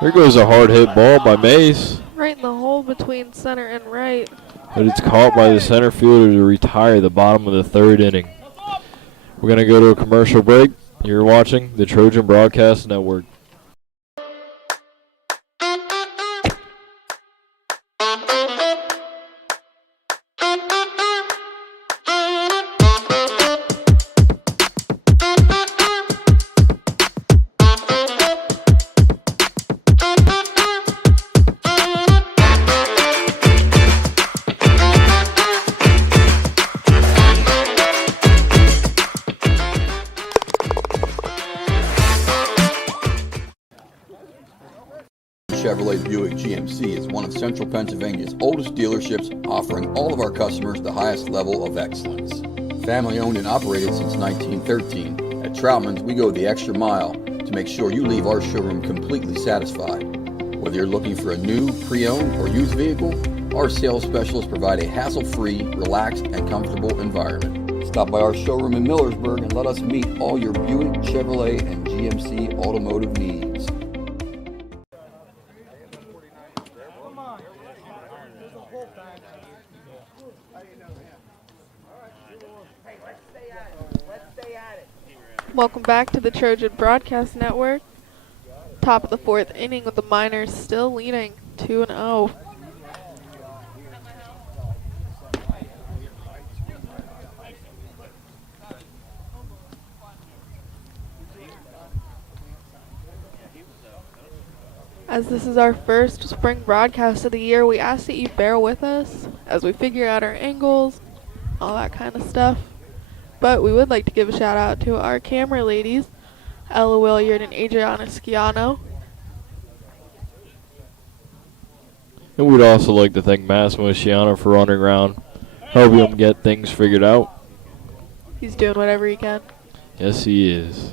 Here goes a hard hit ball by Mace. Right in the hole between center and right. But it's caught by the center fielder to retire the bottom of the 3rd inning. We're going to go to a commercial break. You're watching the Trojan Broadcast Network. Chevrolet Buick GMC is one of Central Pennsylvania's oldest dealerships, offering all of our customers the highest level of excellence. Family owned and operated since 1913, at Troutman's we go the extra mile to make sure you leave our showroom completely satisfied. Whether you're looking for a new, pre-owned, or used vehicle, our sales specialists provide a hassle-free, relaxed, and comfortable environment. Stop by our showroom in Millersburg and let us meet all your Buick, Chevrolet, and GMC automotive needs. Welcome back to the Trojan Broadcast Network. Top of the 4th inning with the Miners still leading 2-0. As this is our first spring broadcast of the year, we ask that you bear with us as we figure out our angles, all that kind of stuff. But we would like to give a shout out to our camera ladies, Ella Williard and Adriana Sciano. And we'd also like to thank Massimo Sciano for running around, helping him get things figured out. He's doing whatever he can. Yes, he is.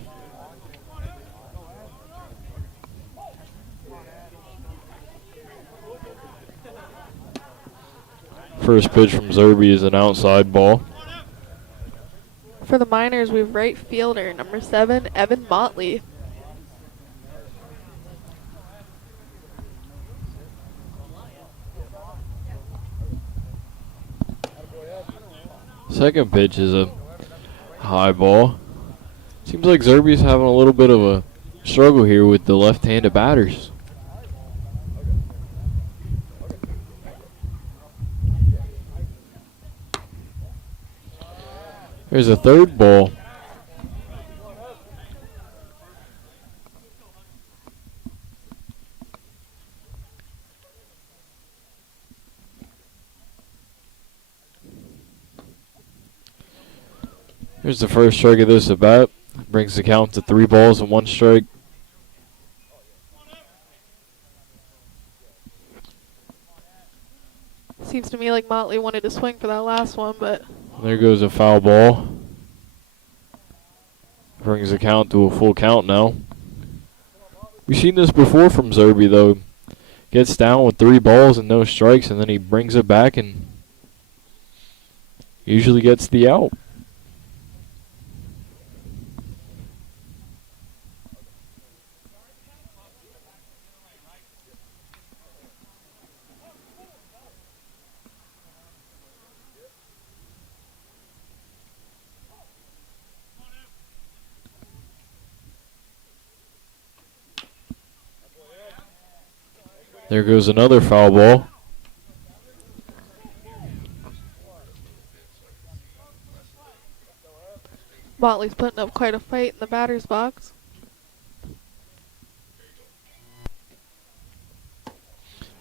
First pitch from Zerby is an outside ball. For the Miners, we have right fielder, number 7, Evan Motley. Second pitch is a high ball. Seems like Zerby's having a little bit of a struggle here with the left-handed batters. There's a third ball. Here's the first strike of this at bat. Brings the count to 3 balls and 1 strike. Seems to me like Motley wanted to swing for that last one, but There goes a foul ball. Brings the count to a full count now. We've seen this before from Zerby, though. Gets down with 3 balls and no strikes, and then he brings it back and usually gets the out. There goes another foul ball. Motley's putting up quite a fight in the batter's box.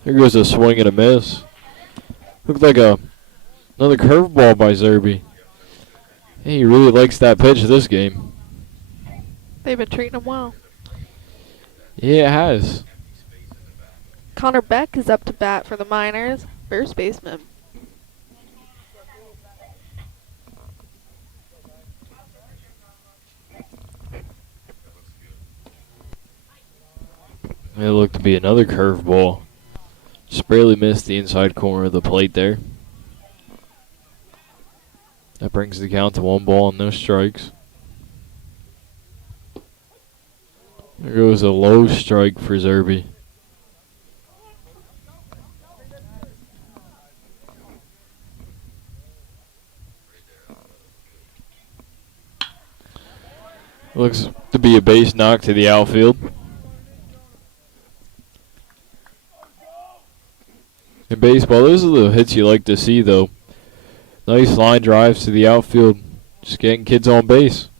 There goes a swing and a miss. Looked like another curveball by Zerby. He really likes that pitch this game. They've been treating him well. Yeah, it has. Connor Beck is up to bat for the Miners, first baseman. It looked to be another curveball. Just barely missed the inside corner of the plate there. That brings the count to 1 ball and no strikes. There goes a low strike for Zerby. Looks to be a base knock to the outfield. In baseball, those are the hits you like to see, though. Nice line drives to the outfield. Just getting kids on base.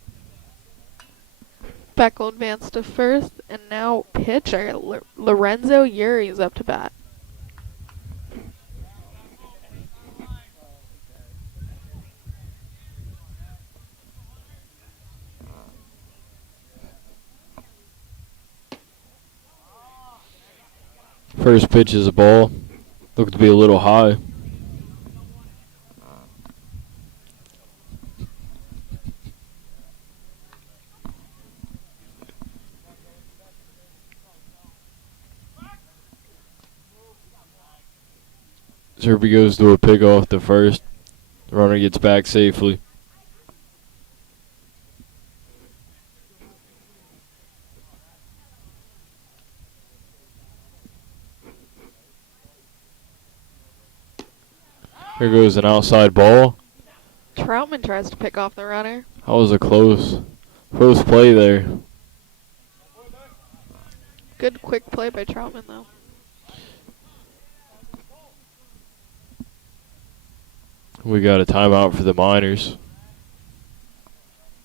Beck will advance to first, and now pitcher Lorenzo Yuri is up to bat. First pitch is a ball. Looked to be a little high. Zerby goes to a pick off the first. The runner gets back safely. Here goes an outside ball. Troutman tries to pick off the runner. That was a close play there. Good quick play by Troutman, though. We got a timeout for the Miners.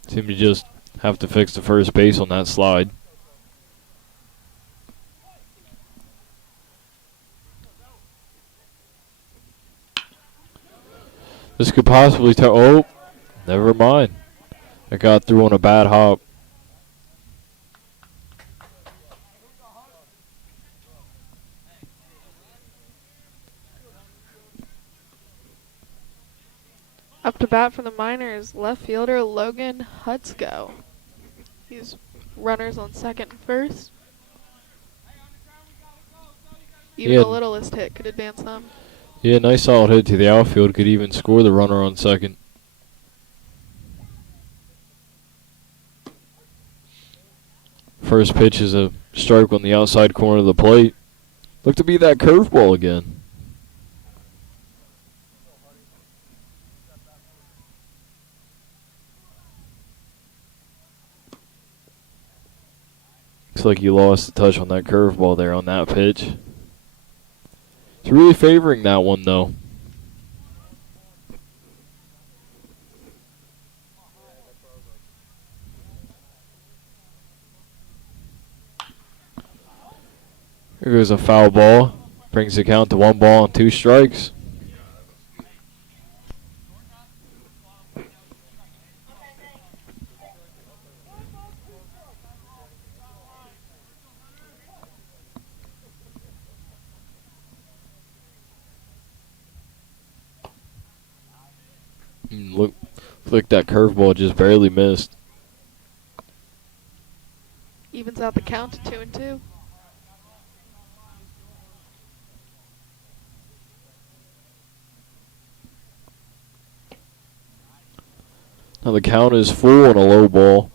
Seem to just have to fix the first base on that slide. This could possibly oh, never mind. I got through on a bad hop. Up to bat for the Miners, left fielder Logan Hutsko. These runners on second and first. Even the littlest hit could advance them. Yeah, nice solid hit to the outfield. Could even score the runner on second. First pitch is a strike on the outside corner of the plate. Looked to be that curveball again. Looks like you lost the touch on that curveball there on that pitch. He's really favoring that one, though. Here goes a foul ball. Brings the count to 1 ball and 2 strikes. Look like that curveball just barely missed. Evens out the count to 2-2. Now the count is full on a low ball.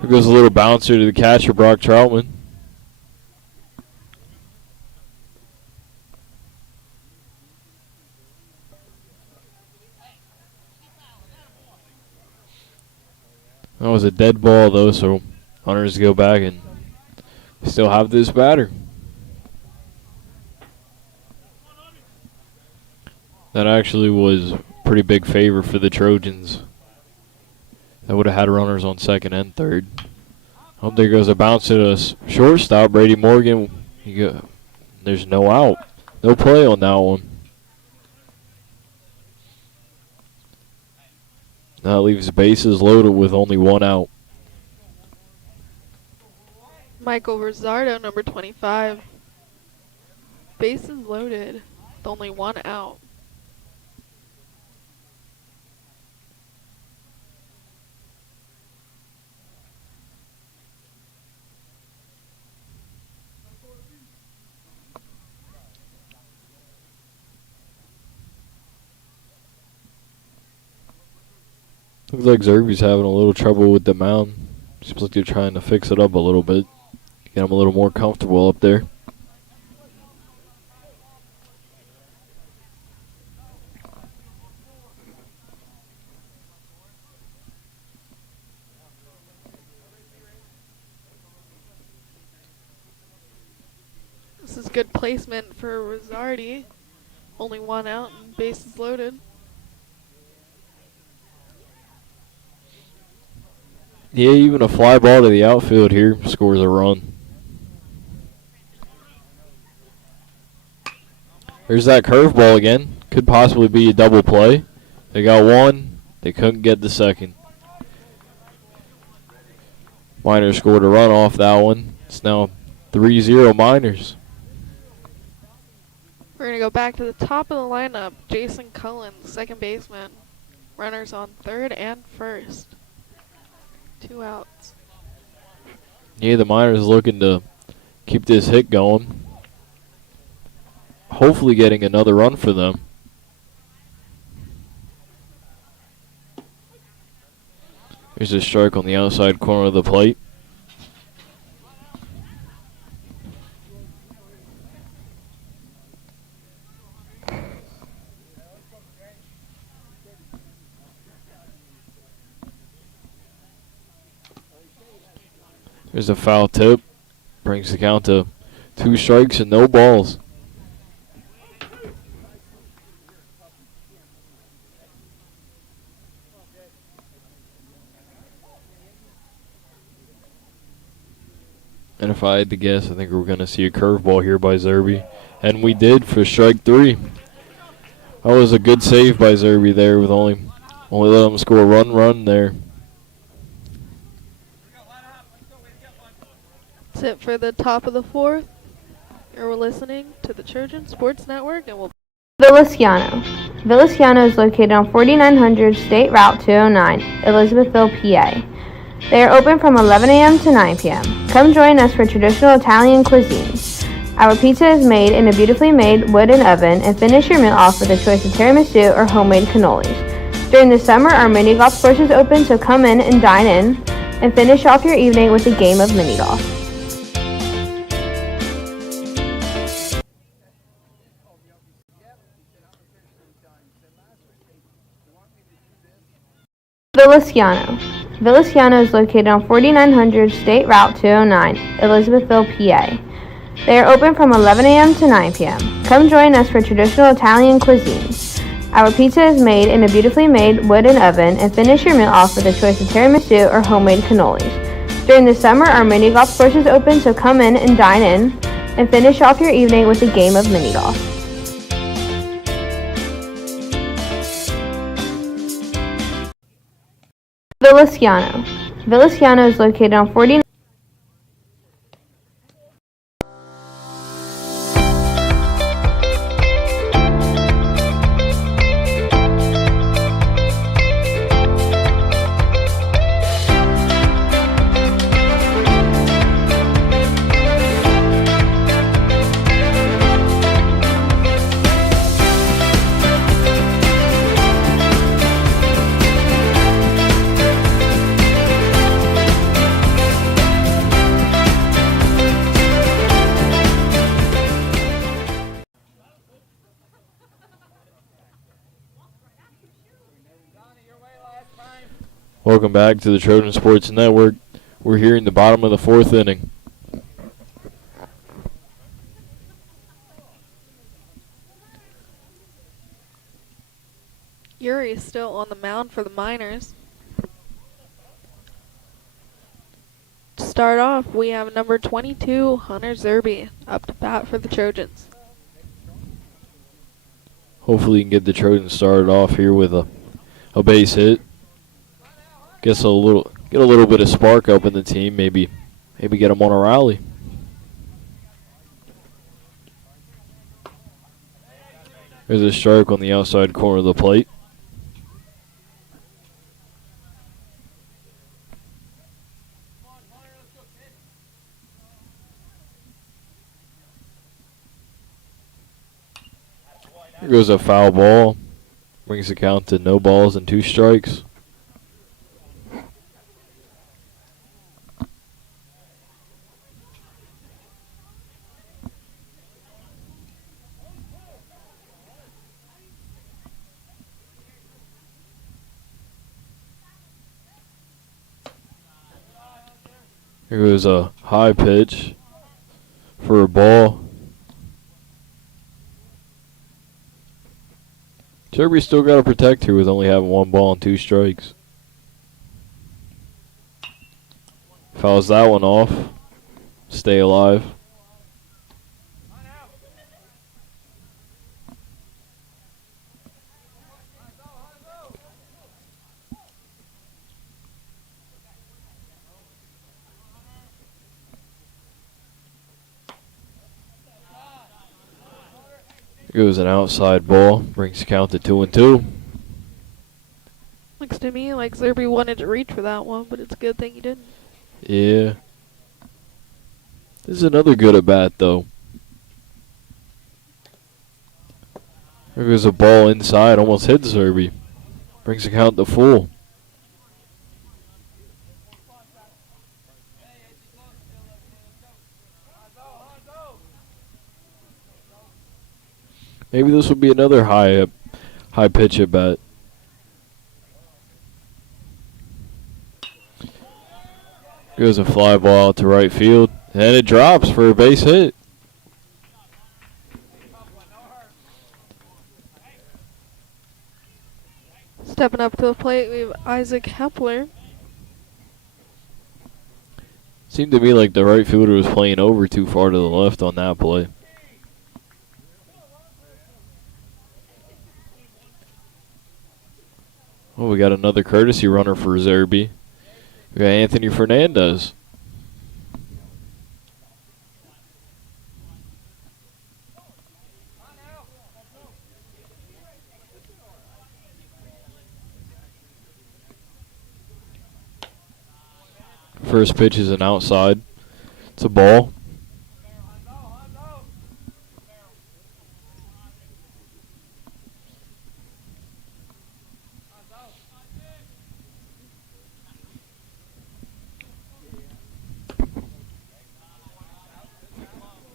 Here goes a little bouncer to the catcher, Brock Troutman. That was a dead ball, though, so hunters go back and still have this batter. That actually was a pretty big favor for the Trojans. That would have had runners on second and third. Oh, there goes a bounce to the shortstop, Brady Morgan. There's no out. No play on that one. That leaves bases loaded with only one out. Michael Rosardo, number 25. Bases loaded with only one out. Looks like Zerby's having a little trouble with the mound. Seems like they're trying to fix it up a little bit. Get him a little more comfortable up there. This is good placement for Rosardi. Only one out and bases loaded. Yeah, even a fly ball to the outfield here scores a run. There's that curveball again. Could possibly be a double play. They got one. They couldn't get the second. Miners scored a run off that one. It's now 3-0 Miners. We're going to go back to the top of the lineup. Jason Cullen, second baseman. Runners on third and first. 2 outs. Yeah, the Miners looking to keep this hit going. Hopefully getting another run for them. There's a strike on the outside corner of the plate. There's a foul tip. Brings the count to 2 strikes and no balls. And if I had to guess, I think we're going to see a curveball here by Zerby. And we did for strike 3. That was a good save by Zerby there with only let him score a run there. That's it for the top of the 4th. You're listening to the Trojan Sports Network, and we'll... Villasciano. Villasciano is located on 4900 State Route 209, Elizabethville, PA. They are open from 11 a.m. to 9 p.m. Come join us for traditional Italian cuisine. Our pizza is made in a beautifully made wooden oven, and finish your meal off with a choice of tiramisu or homemade cannolis. During the summer, our mini golf course is open, so come in and dine in, and finish off your evening with a game of mini golf. Villasciano. Villasciano is located on 4900 State Route 209, Elizabethville, PA. They are open from 11 a.m. to 9 p.m. Come join us for traditional Italian cuisine. Our pizza is made in a beautifully made wooden oven, and finish your meal off with a choice of tiramisu or homemade cannolis. During the summer, our mini golf course is open, so come in and dine in, and finish off your evening with a game of mini golf. Villasciano. Villasciano is located on 49. Welcome back to the Trojan Sports Network. We're here in the bottom of the 4th inning. Yuri is still on the mound for the Miners. To start off, we have number 22, Hunter Zerby, up to bat for the Trojans. Hopefully you can get the Trojans started off here with a base hit. Get a little bit of spark up in the team, maybe get them on a rally. There's a strike on the outside corner of the plate. Here goes a foul ball. Brings the count to no balls and 2 strikes. Here goes a high pitch for a ball. Zerby's still got to protect here with only having 1 ball and 2 strikes. Fouls that one off. Stay alive. Here goes an outside ball. Brings the count to 2-2. Looks to me like Zerby wanted to reach for that one, but it's a good thing he didn't. Yeah. This is another good at bat, though. There goes a ball inside. Almost hit Zerby. Brings the count to full. Maybe this will be another high pitch at bat. Goes a fly ball out to right field, and it drops for a base hit. Stepping up to the plate, we have Isaac Hepler. Seemed to me like the right fielder was playing over too far to the left on that play. Oh, we got another courtesy runner for Zerby. We got Anthony Fernandez. First pitch is an outside. It's a ball.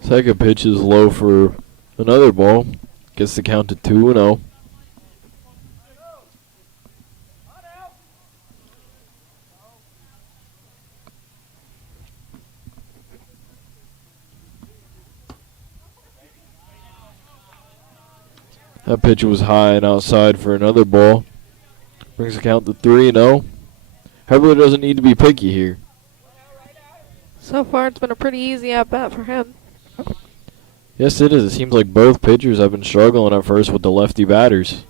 Second pitch is low for another ball. Gets the count to 2-0. That pitch was high and outside for another ball. Brings the count to 3-0. Hepler doesn't need to be picky here. So far, it's been a pretty easy at-bat for him. Yes, it is. It seems like both pitchers have been struggling at first with the lefty batters.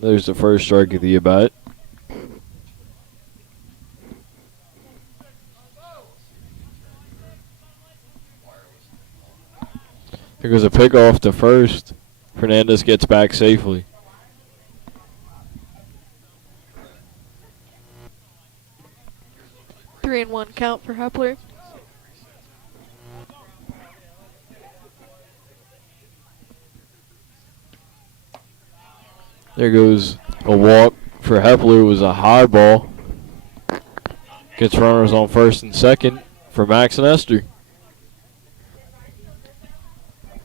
There's the first strike of the at-bat. Here goes a pick off to first. Fernandez gets back safely. 3-1 count for Hepler. There goes a walk for Hepler. It was a high ball. Gets runners on first and second for Max and Esther.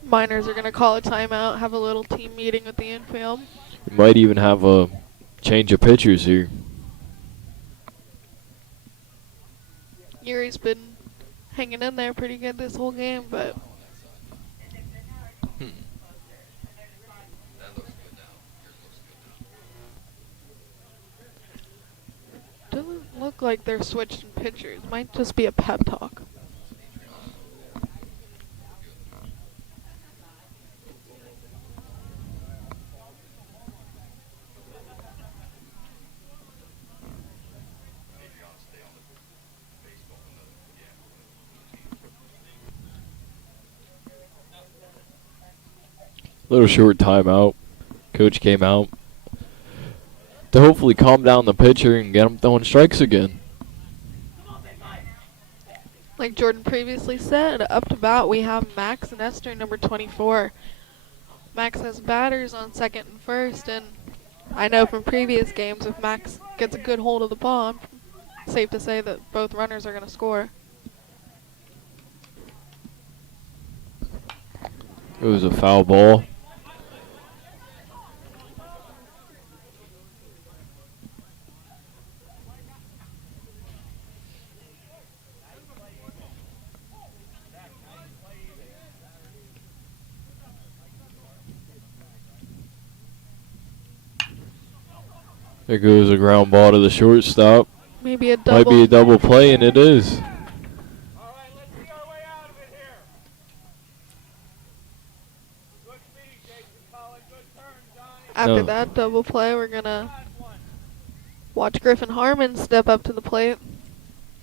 Miners are going to call a timeout, have a little team meeting with the infield. We might even have a change of pitchers here. Yuri's been hanging in there pretty good this whole game, but doesn't look like they're switching pitchers. Might just be a pep talk. Little short timeout. Coach came out to hopefully calm down the pitcher and get him throwing strikes again. Like Jordan previously said, up to bat we have Max and Esther, number 24. Max has batters on second and first, and I know from previous games if Max gets a good hold of the ball, it's safe to say that both runners are going to score. It was a foul ball. There goes a ground ball to the shortstop. Maybe a double. Might be a double play, and it is. After that double play, we're going to watch Griffin Harmon step up to the plate.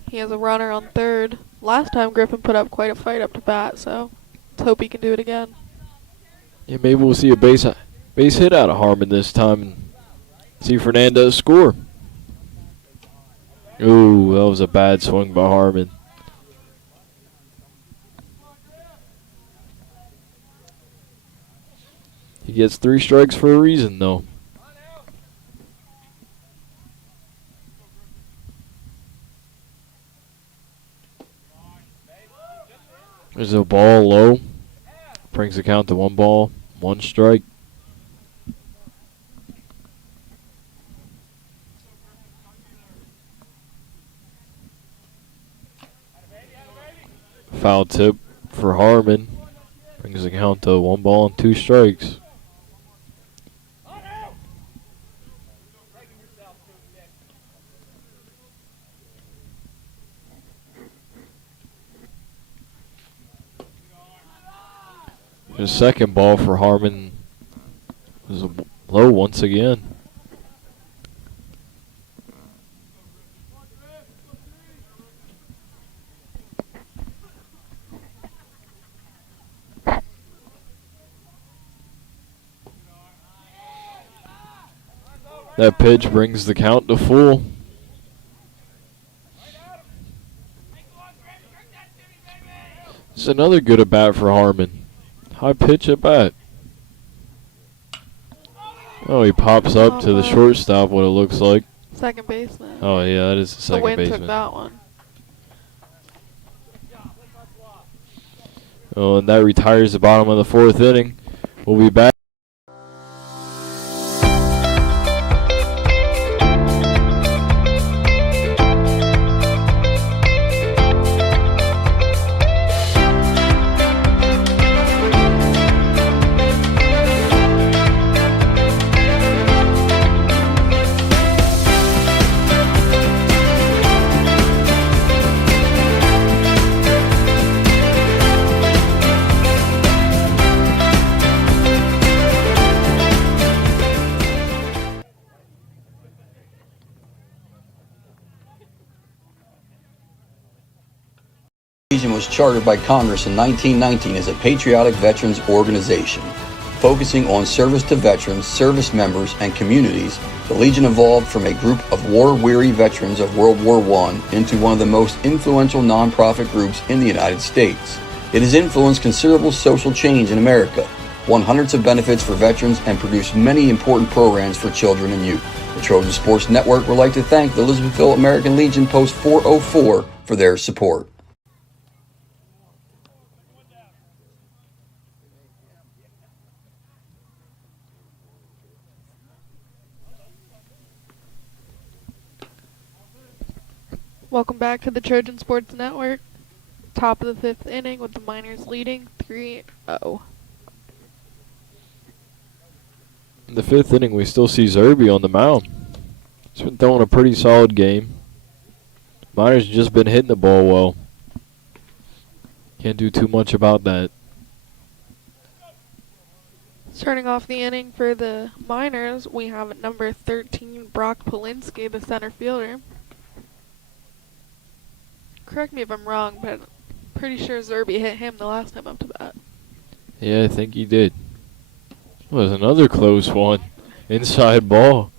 He has a runner on third. Last time Griffin put up quite a fight up to bat, so let's hope he can do it again. Yeah, maybe we'll see a base hit out of Harmon this time and see Fernandez score. Ooh, that was a bad swing by Harmon. He gets 3 strikes for a reason, though. There's a ball low. Brings the count to 1 ball, 1 strike. Foul tip for Harmon. Brings the count to 1 ball and 2 strikes. The second ball for Harmon was a low once again. That pitch brings the count to full. It's another good at bat for Harmon. High pitch at bat. Oh, he pops up to the shortstop, what it looks like. Second baseman. Oh, yeah, that is the second Wind baseman. took that one. Oh, and that retires the bottom of the 4th inning. We'll be back. Legion was chartered by Congress in 1919 as a patriotic veterans organization. Focusing on service to veterans, service members, and communities, the Legion evolved from a group of war-weary veterans of World War I into one of the most influential nonprofit groups in the United States. It has influenced considerable social change in America, won hundreds of benefits for veterans, and produced many important programs for children and youth. The Trojan Sports Network would like to thank the Elizabethville American Legion Post 404 for their support. Welcome back to the Trojan Sports Network. Top of the 5th inning with the Miners leading 3-0. In the 5th inning, we still see Zerby on the mound. He's been throwing a pretty solid game. Miners just been hitting the ball well. Can't do too much about that. Starting off the inning for the Miners, we have at number 13, Brock Polinsky, the center fielder. Correct me if I'm wrong, but pretty sure Zerby hit him the last time up to bat. Yeah, I think he did. It was another close one. Inside ball.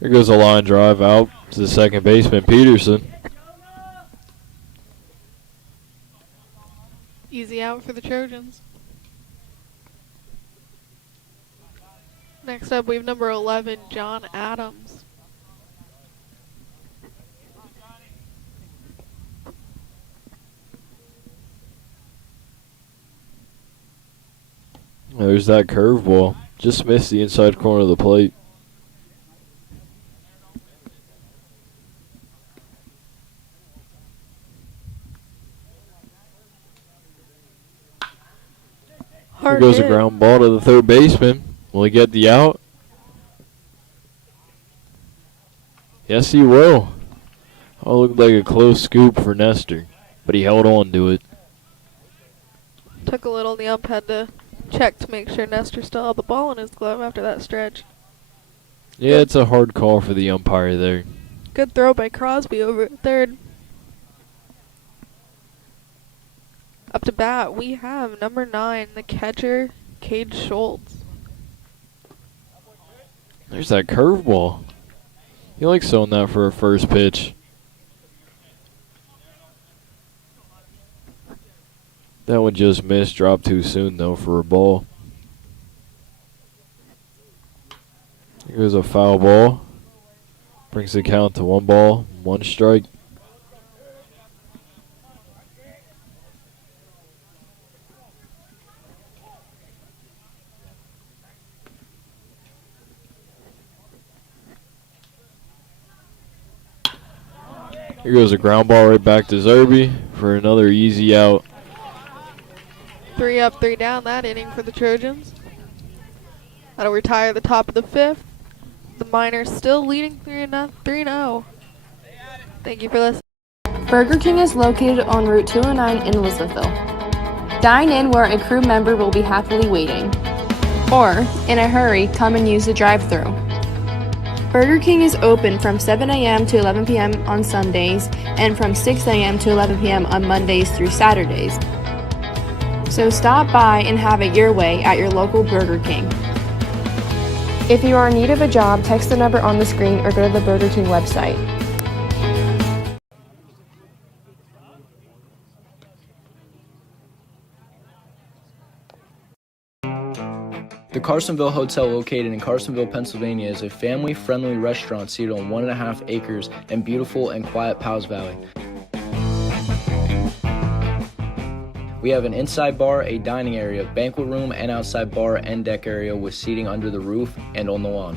Here goes a line drive out to the second baseman, Peterson. Easy out for the Trojans. Next up, we have number 11, John Adams. There's that curveball. Just missed the inside corner of the plate. Here goes a ground ball to the third baseman. Will he get the out? Yes, he will. Oh, looked like a close scoop for Nestor, but he held on to it. Took a little, the ump had to check to make sure Nestor still had the ball in his glove after that stretch. Yeah, it's a hard call for the umpire there. Good throw by Crosby over at third. Up to bat, we have number 9, the catcher, Cade Schultz. There's that curveball. He likes throwing that for a first pitch. That one just missed, dropped too soon though for a ball. Here goes a foul ball. Brings the count to 1 ball, 1 strike. Here goes a ground ball right back to Zerby for another easy out. 3 up, 3 down that inning for the Trojans. That'll retire the top of the 5th. The Miners still leading 3-0. Thank you for listening. Burger King is located on Route 209 in Elizabethville. Dine in where a crew member will be happily waiting. Or, in a hurry, come and use the drive-thru. Burger King is open from 7 a.m. to 11 p.m. on Sundays and from 6 a.m. to 11 p.m. on Mondays through Saturdays. So stop by and have it your way at your local Burger King. If you are in need of a job, text the number on the screen or go to the Burger King website. The Carsonville Hotel, located in Carsonville, Pennsylvania, is a family-friendly restaurant seated on 1.5 acres in beautiful and quiet Powell's Valley. We have an inside bar, a dining area, banquet room, and outside bar and deck area with seating under the roof and on the lawn.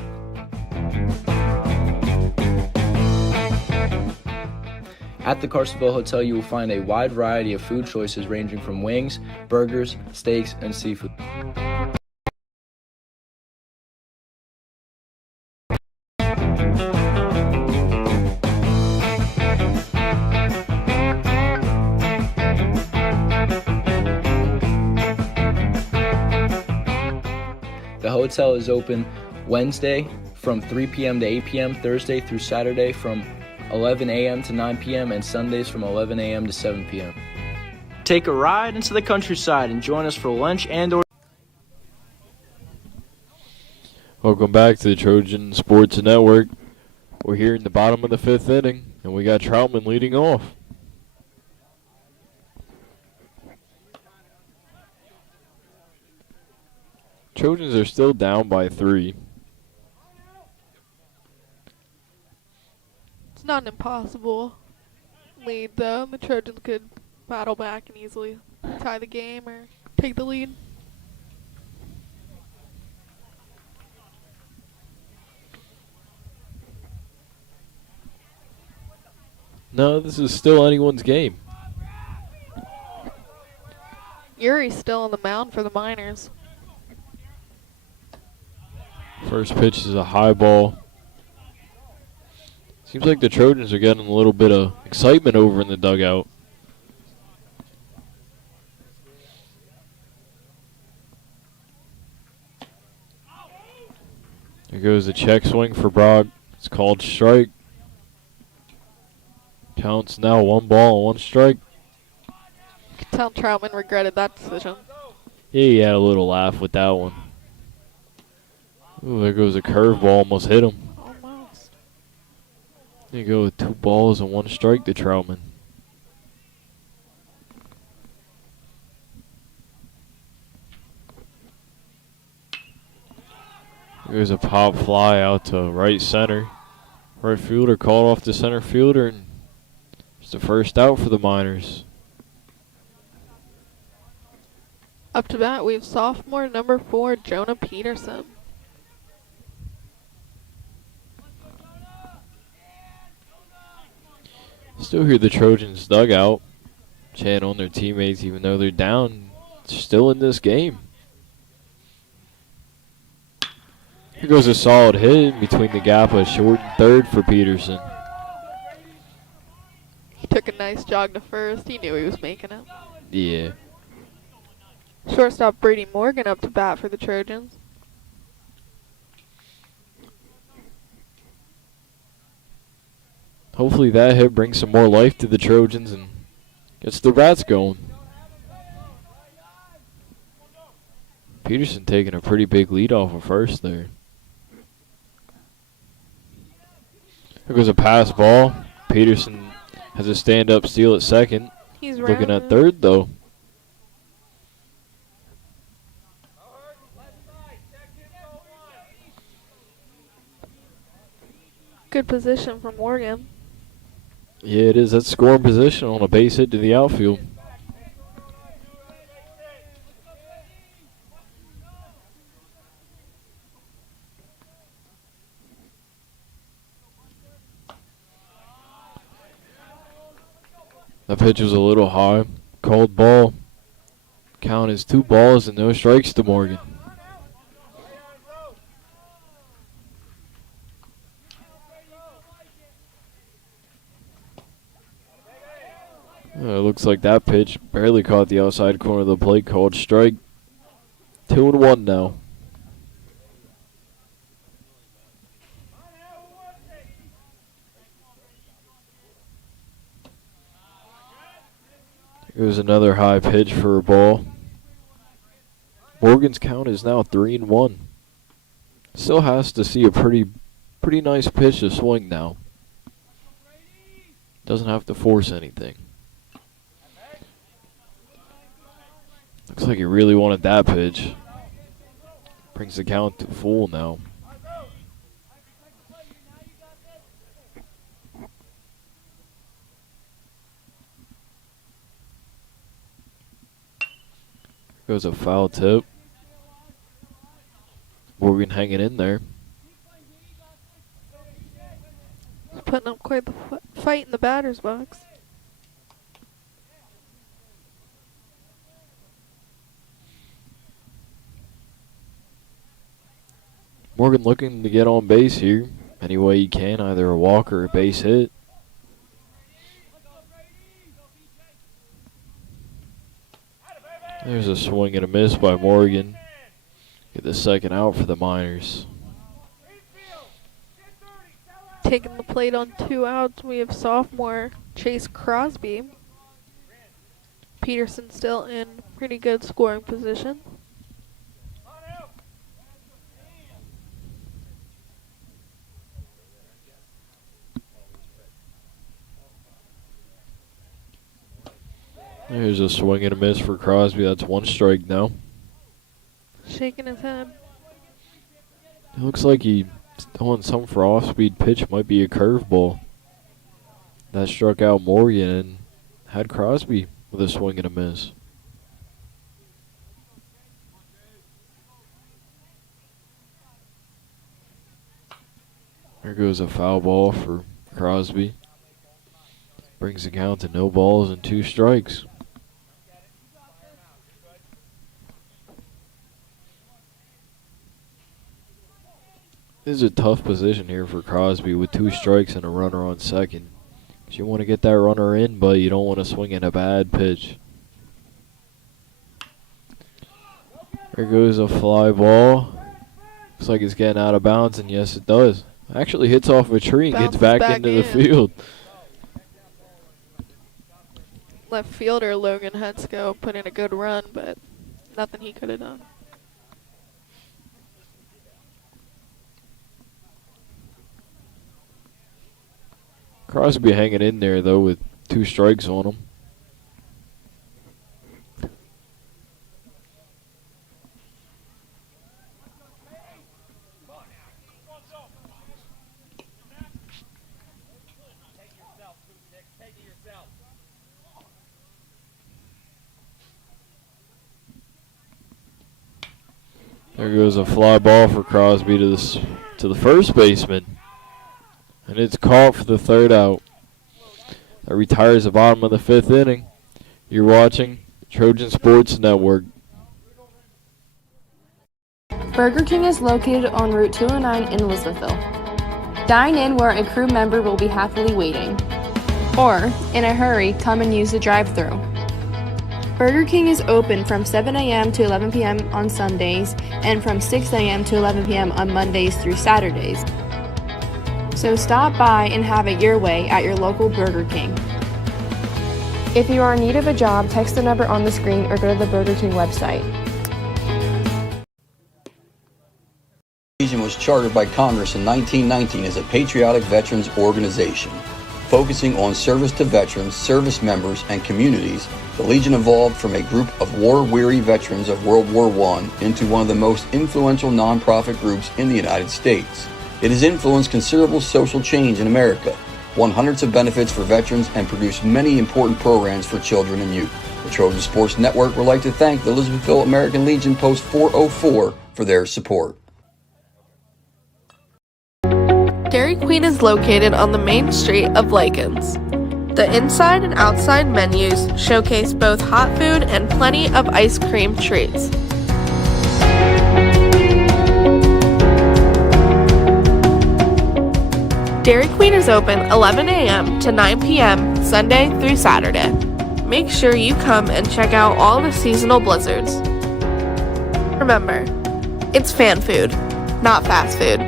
At the Carsonville Hotel, you will find a wide variety of food choices ranging from wings, burgers, steaks, and seafood. hotel is open Wednesday from 3 p.m. to 8 p.m., Thursday through Saturday from 11 a.m. to 9 p.m., and Sundays from 11 a.m. to 7 p.m. Take a ride into the countryside and join us for lunch and/or. Welcome back to the Trojan Sports Network. We're here in the bottom of the 5th inning, and we got Troutman leading off. Trojans are still down by 3. It's not an impossible lead, though. The Trojans could battle back and easily tie the game or take the lead. No, this is still anyone's game. Yuri's still on the mound for the Miners. First pitch is a high ball. Seems like the Trojans are getting a little bit of excitement over in the dugout. There goes a check swing for Brock. It's called strike. Counts now 1 ball, 1 strike. You can tell Troutman regretted that decision. Yeah, he had a little laugh with that one. Ooh, there goes a curveball, almost hit him. Almost. There you go with 2 balls and 1 strike to Troutman. There's a pop fly out to right center. Right fielder called off the center fielder, and it's the first out for the Miners. Up to bat, we have sophomore number 4, Jonah Peterson. Still hear the Trojans dugout chanting on their teammates even though they're down. Still in this game. Here goes a solid hit between the gap of short and third for Peterson. He took a nice jog to first. He knew he was making it. Yeah. Shortstop Brady Morgan up to bat for the Trojans. Hopefully that hit brings some more life to the Trojans and gets their bats going. Peterson taking a pretty big lead off of first there. There goes a pass ball. Peterson has a stand-up steal at second. He's looking rounded. at third, though. Good position for Morgan. Yeah, it is. That's scoring position on a base hit to the outfield. That pitch was a little high. Called ball. Count is 2 balls and no strikes to Morgan. It looks like that pitch barely caught the outside corner of the plate, called strike. 2-1 now. Here's another high pitch for a ball. Morgan's count is now 3-1. Still has to see a pretty nice pitch to swing now. Doesn't have to force anything. Looks like he really wanted that pitch. Brings the count to full now. Goes a foul tip. Morgan hanging in there. He's putting up quite the fight in the batter's box. Morgan looking to get on base here any way he can, either a walk or a base hit. There's a swing and a miss by Morgan. Get the second out for the Miners. Taking the plate on 2 outs, we have sophomore Chase Crosby. Peterson still in pretty good scoring position. There's a swing and a miss for Crosby. That's 1 strike now. Shaking his head. It looks like he's throwing some for off-speed pitch. Might be a curveball. That struck out Morgan and had Crosby with a swing and a miss. There goes a foul ball for Crosby. Brings the count to no balls and 2 strikes. This is a tough position here for Crosby with 2 strikes and a runner on second. 'Cause you want to get that runner in, but you don't want to swing in a bad pitch. There goes a fly ball. Looks like it's getting out of bounds, and yes, it does. Actually hits off a tree and gets back into the field. Left fielder Logan Hetzko put in a good run, but nothing he could have done. Crosby hanging in there, though, with 2 strikes on him. There goes a fly ball for Crosby to the first baseman. And it's caught for the 3rd out. That retires the bottom of the 5th inning. You're watching Trojan Sports Network. Burger King is located on Route 209 in Elizabethville. Dine in where a crew member will be happily waiting. Or, in a hurry, come and use the drive-thru. Burger King is open from 7 a.m. to 11 p.m. on Sundays and from 6 a.m. to 11 p.m. on Mondays through Saturdays. So stop by and have it your way at your local Burger King. If you are in need of a job, text the number on the screen or go to the Burger King website. The Legion was chartered by Congress in 1919 as a patriotic veterans organization. Focusing on service to veterans, service members, and communities, the Legion evolved from a group of war-weary veterans of World War I into one of the most influential nonprofit groups in the United States. It has influenced considerable social change in America, won hundreds of benefits for veterans, and produced many important programs for children and youth. The Trojan Sports Network would like to thank the Elizabethville American Legion Post 404 for their support. Dairy Queen is located on the main street of Lycans. The inside and outside menus showcase both hot food and plenty of ice cream treats. Dairy Queen is open 11 a.m. to 9 p.m. Sunday through Saturday. Make sure you come and check out all the seasonal blizzards. Remember, it's fan food, not fast food.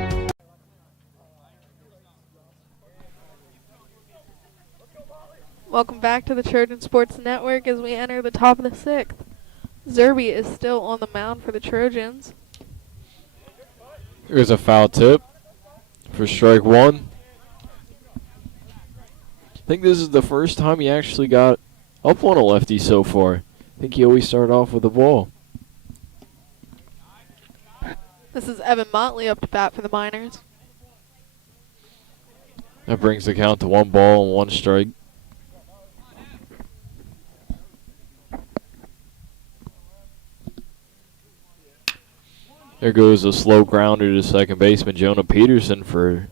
Welcome back to the Trojan Sports Network as we enter the top of the 6th. Zerby is still on the mound for the Trojans. Here's a foul tip for strike 1. I think this is the first time he actually got up on a lefty so far. I think he always started off with a ball. This is Evan Motley up to bat for the Miners. That brings the count to 1 ball and 1 strike. There goes a slow grounder to second baseman Jonah Peterson for,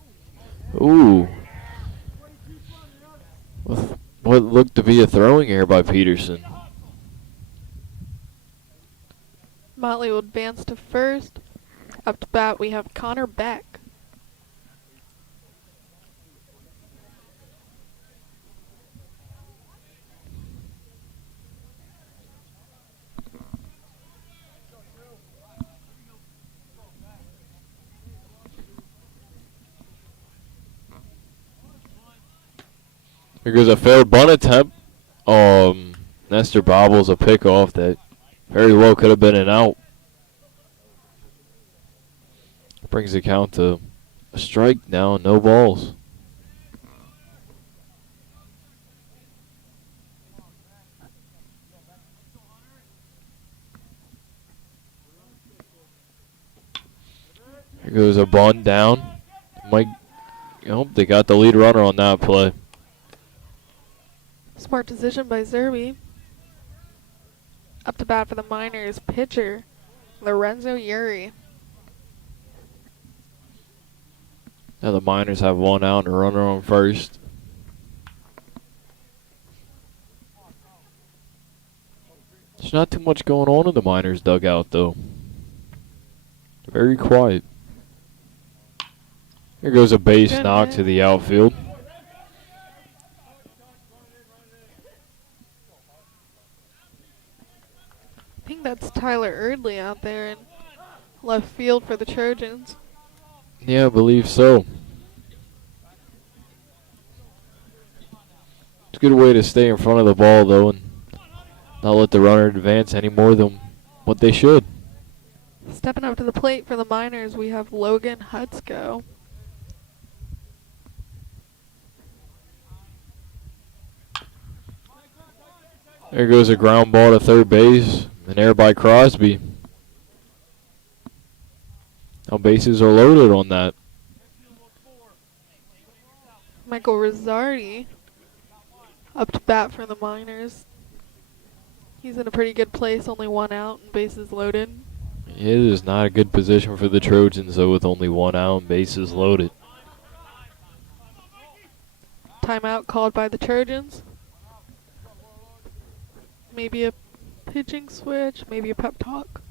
what looked to be a throwing error by Peterson. Motley will advance to first. Up to bat we have Connor Beck. Here goes a failed bunt attempt. Nestor bobbles a pickoff that very well could have been an out. Brings the count to a strike now, no balls. Here goes a bunt down. They got the lead runner on that play. Smart decision by Zerby. Up to bat for the Miners, pitcher Lorenzo Yuri. Now the Miners have one out and a runner on first. There's not too much going on in the Miners dugout though. Very quiet. Here goes a base knock to the outfield. I think that's Tyler Erdley out there in left field for the Trojans. Yeah, I believe so. It's a good way to stay in front of the ball, though, and not let the runner advance any more than what they should. Stepping up to the plate for the Miners, we have Logan Hutsko. There goes a ground ball to third base. An error by Crosby. Now bases are loaded on that. Michael Rizzardi up to bat for the Miners. He's in a pretty good place, only one out and bases loaded. It is not a good position for the Trojans, though, with only one out and bases loaded. Timeout called by the Trojans. Maybe a pitching switch, maybe a pep talk.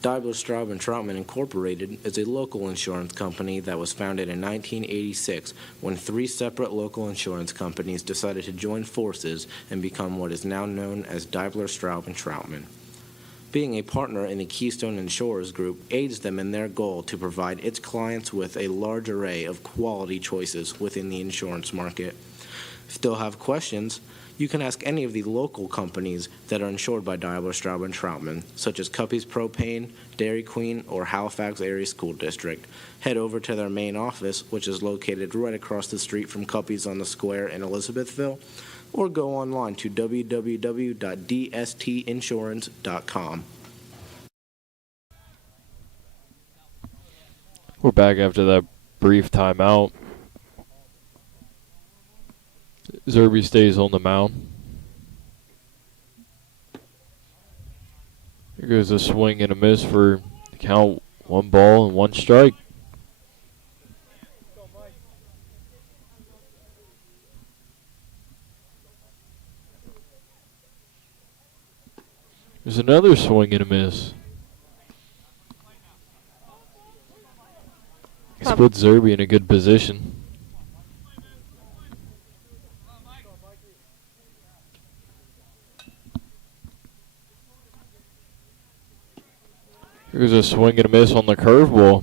Dauphin, Straub and Troutman Incorporated is a local insurance company that was founded in 1986 when three separate local insurance companies decided to join forces and become what is now known as Dauphin, Straub and Troutman. Being a partner in the Keystone Insurers Group aids them in their goal to provide its clients with a large array of quality choices within the insurance market. Still have questions? You can ask any of the local companies that are insured by Dauphin, Straub and Troutman, such as Cuppy's Propane, Dairy Queen, or Halifax Area School District. Head over to their main office, which is located right across the street from Cuppy's on the Square in Elizabethville, or go online to www.dstinsurance.com. We're back after that brief timeout. Zerby stays on the mound. Here goes a swing and a miss for the count, 1 ball and 1 strike. There's another swing and a miss. This puts Zerby in a good position. Here's a swing and a miss on the curveball.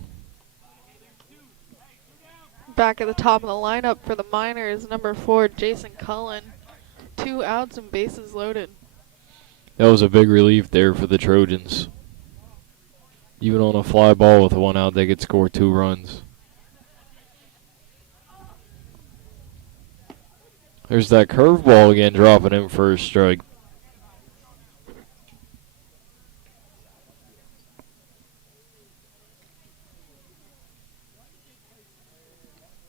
Back at the top of the lineup for the Miners, number 4, Jason Cullen. 2 outs and bases loaded. That was a big relief there for the Trojans. Even on a fly ball with 1 out, they could score 2 runs. There's that curveball again, dropping in for a strike.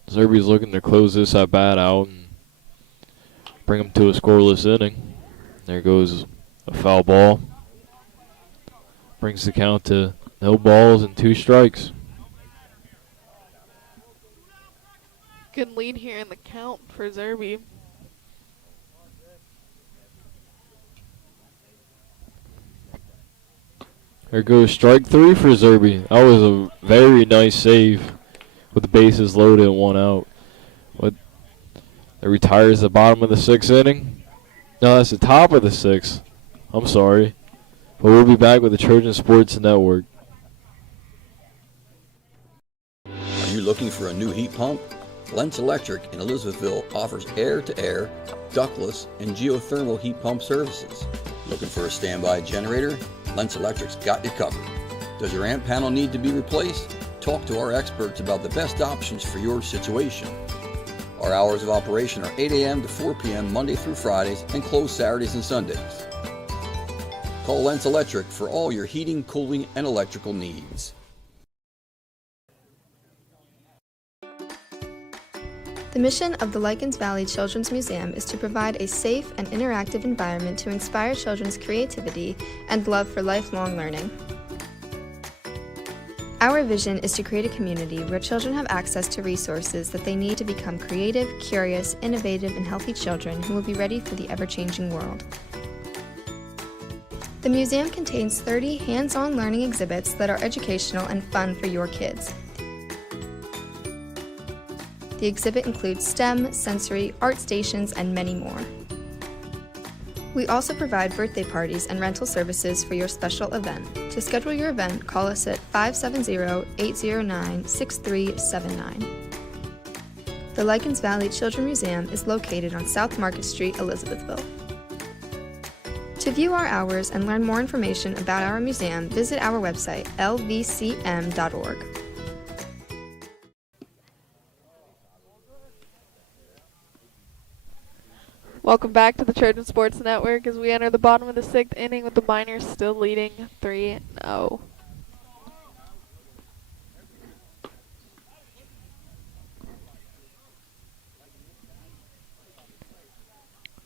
Zerby's looking to close this at bat out and bring him to a scoreless inning. There goes a foul ball. Brings the count to no balls and 2 strikes. Good lead here in the count for Zerby. There goes strike 3 for Zerby. That was a very nice save with the bases loaded and 1 out. That retires the bottom of the 6th inning. No, that's the top of the 6th. I'm sorry. But we'll be back with the Trojan Sports Network. Are you looking for a new heat pump? Lentz Electric in Elizabethville offers air-to-air, ductless, and geothermal heat pump services. Looking for a standby generator? Lentz Electric's got you covered. Does your amp panel need to be replaced? Talk to our experts about the best options for your situation. Our hours of operation are 8 a.m. to 4 p.m. Monday through Fridays and closed Saturdays and Sundays. Call Lentz Electric for all your heating, cooling, and electrical needs. The mission of the Lycans Valley Children's Museum is to provide a safe and interactive environment to inspire children's creativity and love for lifelong learning. Our vision is to create a community where children have access to resources that they need to become creative, curious, innovative, and healthy children who will be ready for the ever-changing world. The museum contains 30 hands-on learning exhibits that are educational and fun for your kids. The exhibit includes STEM, sensory, art stations, and many more. We also provide birthday parties and rental services for your special event. To schedule your event, call us at 570-809-6379. The Lycans Valley Children's Museum is located on South Market Street, Elizabethville. To view our hours and learn more information about our museum, visit our website, lvcm.org. Welcome back to the Trojan Sports Network as we enter the bottom of the 6th inning with the Miners still leading 3-0.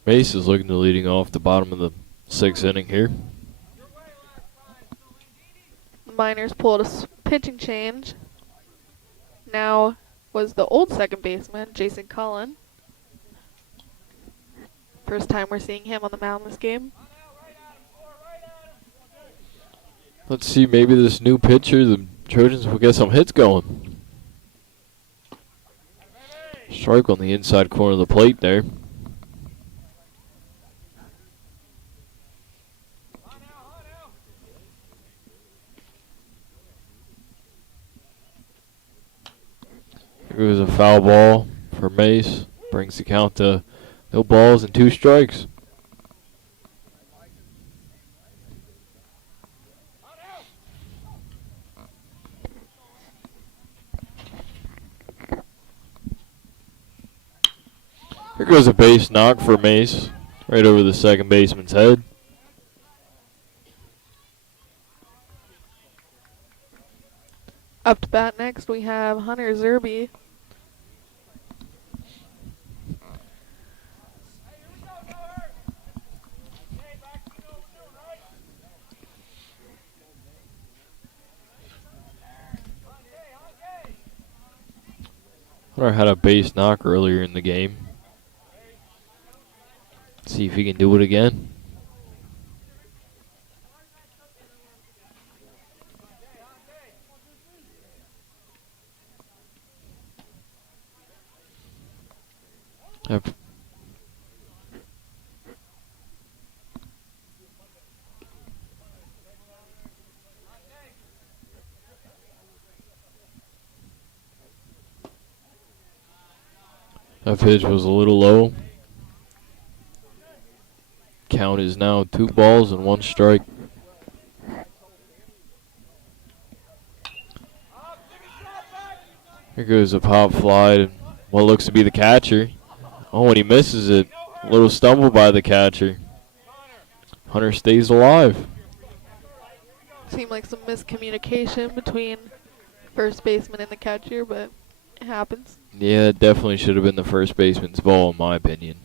Mace is looking to leading off the bottom of the 6th inning here. The Miners pulled a pitching change. Now was the old second baseman, Jason Cullen. First time we're seeing him on the mound this game. Let's see, maybe this new pitcher, the Trojans will get some hits going. Strike on the inside corner of the plate there. It was a foul ball for Mace. Brings the count to no balls and 2 strikes. Here goes a base knock for Mace, right over the second baseman's head. Up to bat next, we have Hunter Zerby. Hunter had a base knock earlier in the game. See if he can do it again. Yep. That pitch was a little low. Count is now 2 balls and 1 strike. Here goes a pop fly to what looks to be the catcher. Oh, and he misses it. A little stumble by the catcher. Hunter stays alive. Seemed like some miscommunication between first baseman and the catcher, but it happens. Yeah, it definitely should have been the first baseman's ball, in my opinion.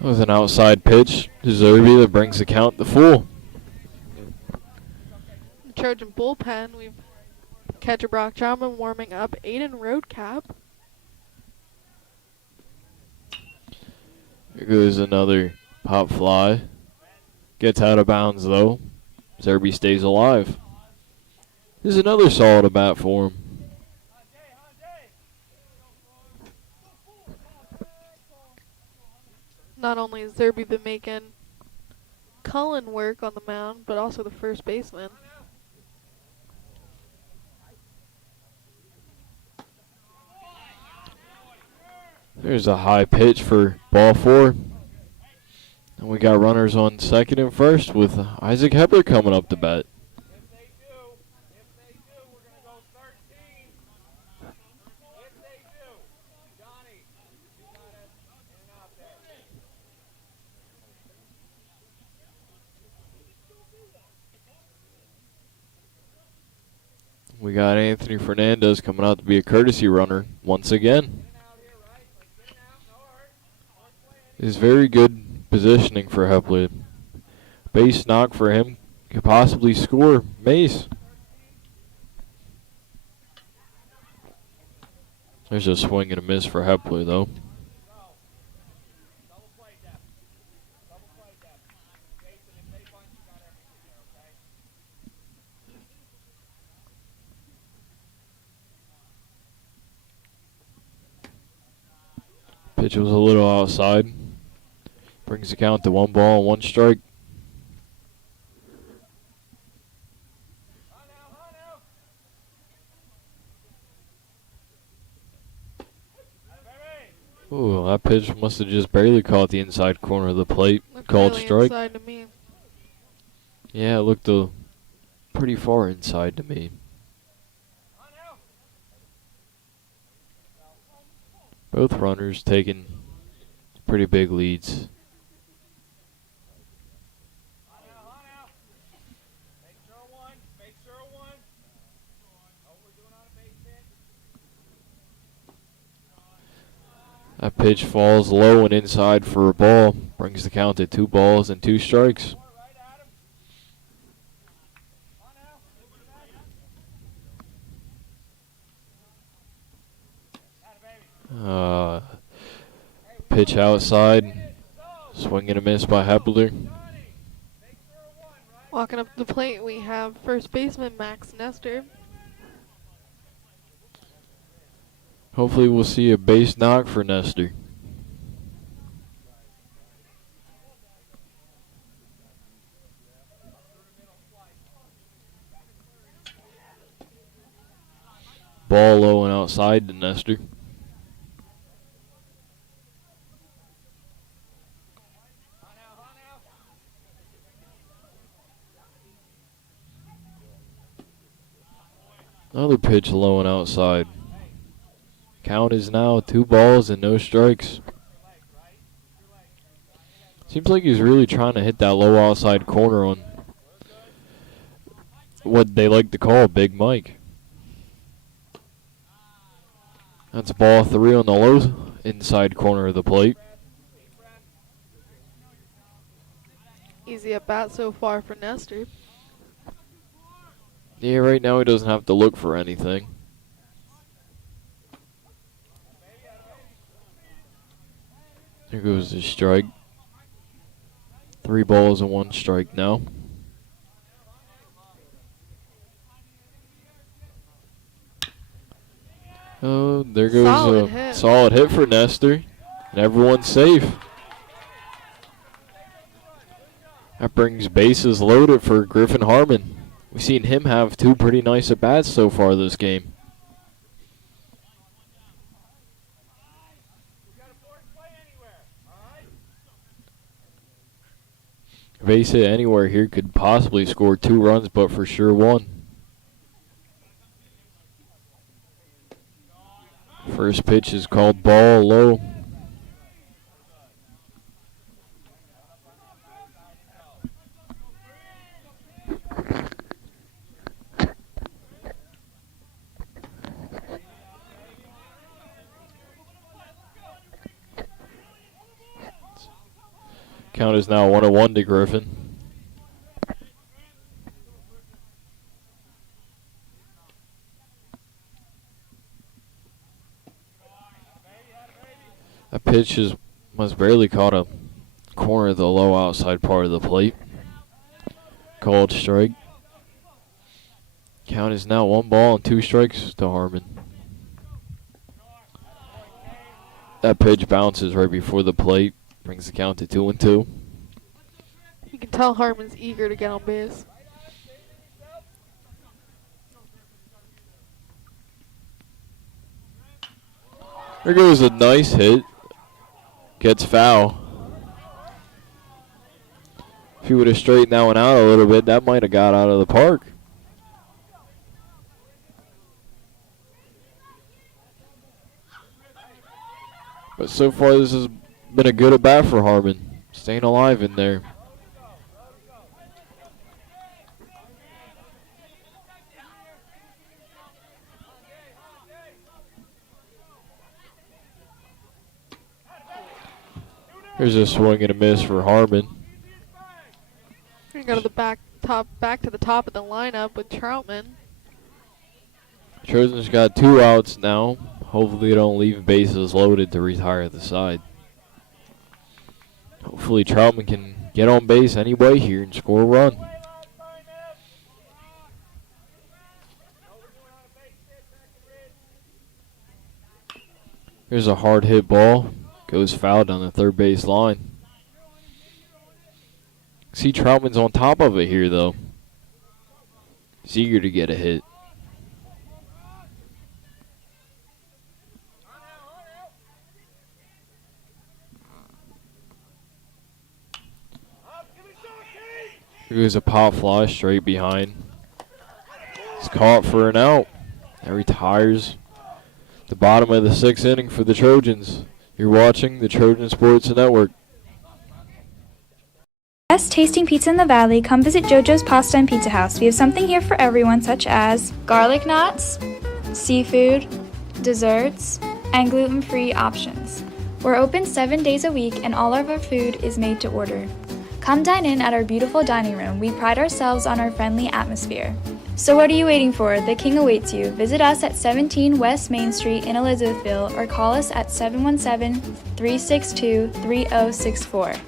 With an outside pitch to Zerby that brings the count to full. The Trojan bullpen, we've Catcher Brock Chapman warming up. Aiden Roadcap. Here goes another pop fly. Gets out of bounds, though. Zerby stays alive. This is another solid at bat for him. Not only has Zerby been making Cullen work on the mound, but also the first baseman. There's a high pitch for ball 4. And we got runners on second and first with Isaac Hepler coming up to bat. We got Anthony Fernandez coming out to be a courtesy runner once again. Is very good positioning for Hepler. Base knock for him. Could possibly score Mace. There's a swing and a miss for Hepler, though. Pitch was a little outside. Brings the count to 1 ball and 1 strike. Ooh, that pitch must have just barely caught the inside corner of the plate. Called Really strike. inside to me. Yeah, it looked pretty far inside to me. Both runners taking pretty big leads. That pitch falls low and inside for a ball. Brings the count to 2 balls and 2 strikes. Pitch outside. Swing and a miss by Hepler. Walking up the plate, we have first baseman Max Nestor. Hopefully we'll see a base knock for Nestor. Ball low and outside to Nestor. Another pitch low and outside. Count is now 2 balls and no strikes. Seems like he's really trying to hit that low outside corner on what they like to call Big Mike. That's ball 3 on the low inside corner of the plate. Easy at bat so far for Nestor. Yeah, right now he doesn't have to look for anything. There goes the strike. 3 balls and 1 strike now. Oh, there goes a solid hit for Nestor. And everyone's safe. That brings bases loaded for Griffin Harmon. We've seen him have 2 pretty nice at-bats so far this game. Base hit anywhere here could possibly score 2 runs, but for sure 1. First pitch is called ball low. Count is now 1-1 to Griffin. That pitch was barely caught a corner of the low outside part of the plate. Called strike. Count is now 1 ball and 2 strikes to Harmon. That pitch bounces right before the plate, brings the count to 2-2. You can tell Harmon's eager to get on base. There goes a nice hit. Gets foul. If he would have straightened that one out a little bit, that might have got out of the park. But so far, this has been a good at-bat for Harmon. Staying alive in there. Here's a swing and a miss for Harmon. We go to the back to the top of the lineup with Troutman. Trojans got 2 outs now. Hopefully they don't leave bases loaded to retire the side. Hopefully Troutman can get on base anyway here and score a run. Here's a hard hit ball. Goes foul down the third base line. See, Troutman's on top of it here, though. He's eager to get a hit. Here's a pop fly straight behind. He's caught for an out. That retires the bottom of the 6th inning for the Trojans. You're watching the Trojan Sports Network. Best tasting pizza in the valley, come visit JoJo's Pasta and Pizza House. We have something here for everyone, such as garlic knots, seafood, desserts, and gluten-free options. We're open 7 days a week and all of our food is made to order. Come dine in at our beautiful dining room. We pride ourselves on our friendly atmosphere. So what are you waiting for? The King awaits you. Visit us at 17 West Main Street in Elizabethville or call us at 717-362-3064.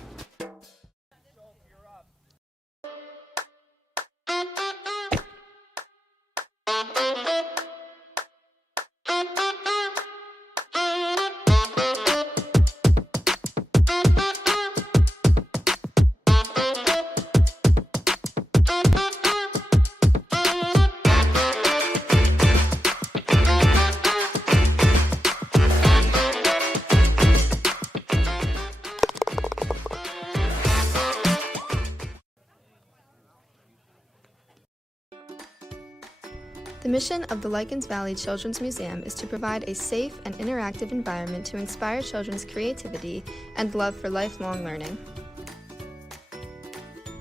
The mission of the Lycans Valley Children's Museum is to provide a safe and interactive environment to inspire children's creativity and love for lifelong learning.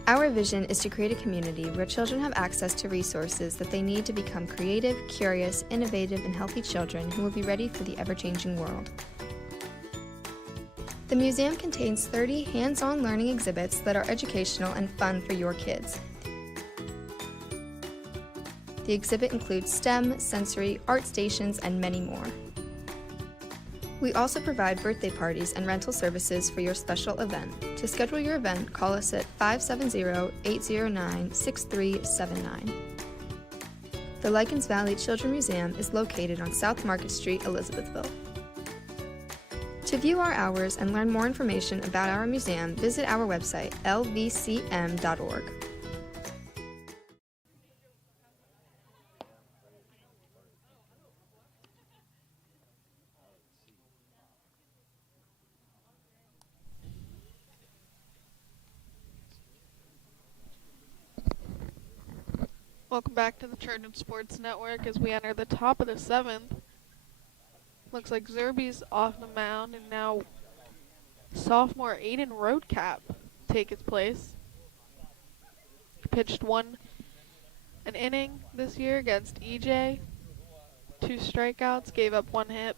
Our vision is to create a community where children have access to resources that they need to become creative, curious, innovative, and healthy children who will be ready for the ever-changing world. The museum contains 30 hands-on learning exhibits that are educational and fun for your kids. The exhibit includes STEM, sensory, art stations, and many more. We also provide birthday parties and rental services for your special event. To schedule your event, call us at 570-809-6379. The Lycans Valley Children's Museum is located on South Market Street, Elizabethville. To view our hours and learn more information about our museum, visit our website, lvcm.org. Welcome back to the Trojan Sports Network as we enter the top of the 7th. Looks like Zerby's off the mound and now sophomore Aiden Roadcap take his place. He pitched an inning this year against EJ. 2 strikeouts, gave up 1 hit.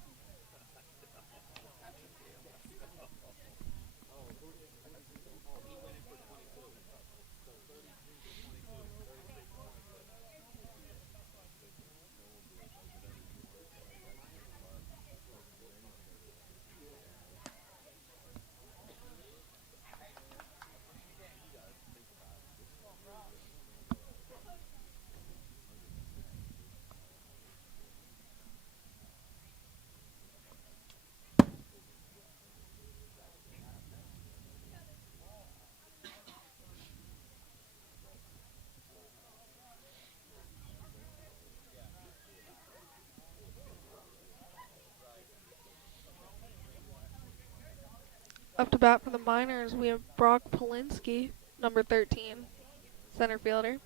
Up to bat for the Miners, we have Brock Polinsky, number 13, center fielder.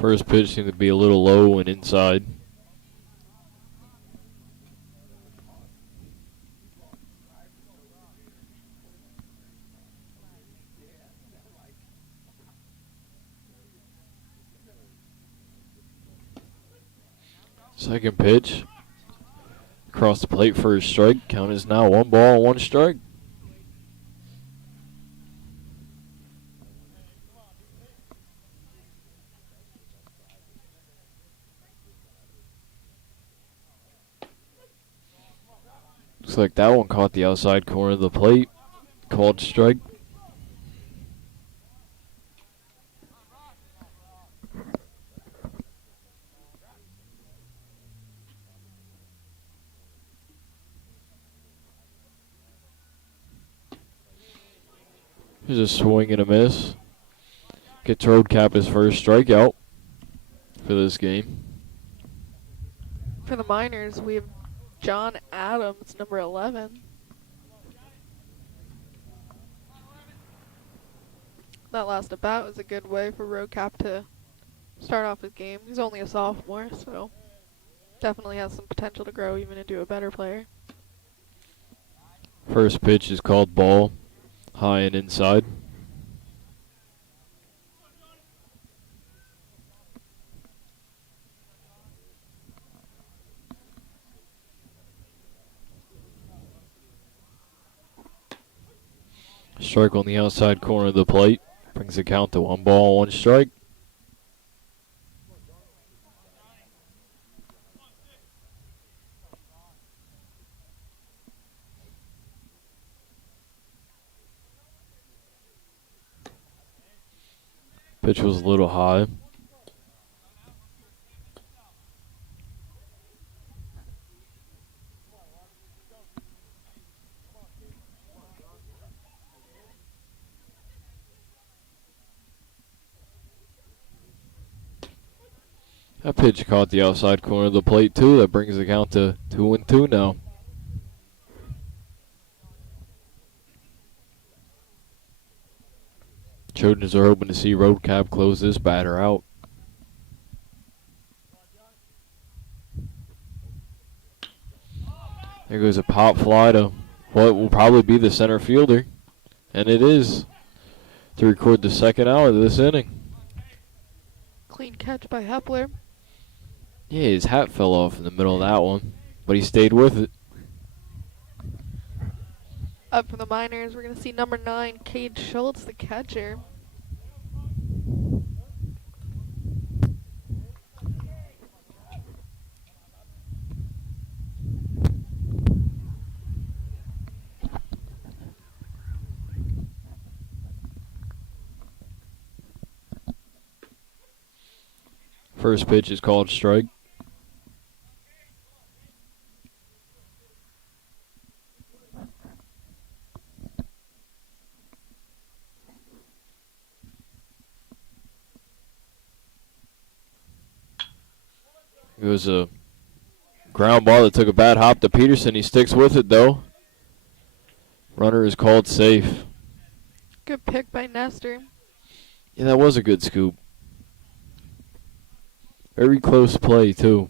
First pitch seemed to be a little low and inside. Second pitch. Across the plate for a strike. Count is now 1 ball, 1 strike. Looks like that one caught the outside corner of the plate. Called strike. Here's a swing and a miss. Gets Roadcap his first strikeout for this game. For the Miners, we have John Adams, number 11. That last at bat was a good way for Roadcap to start off his game. He's only a sophomore, so definitely has some potential to grow even into a better player. First pitch is called ball, high and inside. Strike on the outside corner of the plate. Brings the count to 1 ball, 1 strike. Pitch was a little high. That pitch caught the outside corner of the plate too. That brings the count to 2-2 now. Trojans are hoping to see Roadcap close this batter out. There goes a pop fly to what will probably be the center fielder. And it is, to record the second out of this inning. Clean catch by Hepler. Yeah, his hat fell off in the middle of that one, but he stayed with it. Up from the Miners, we're going to see number 9, Cade Schultz, the catcher. First pitch is called strike. It was a ground ball that took a bad hop to Peterson. He sticks with it, though. Runner is called safe. Good pick by Nestor. Yeah, that was a good scoop. Very close play, too.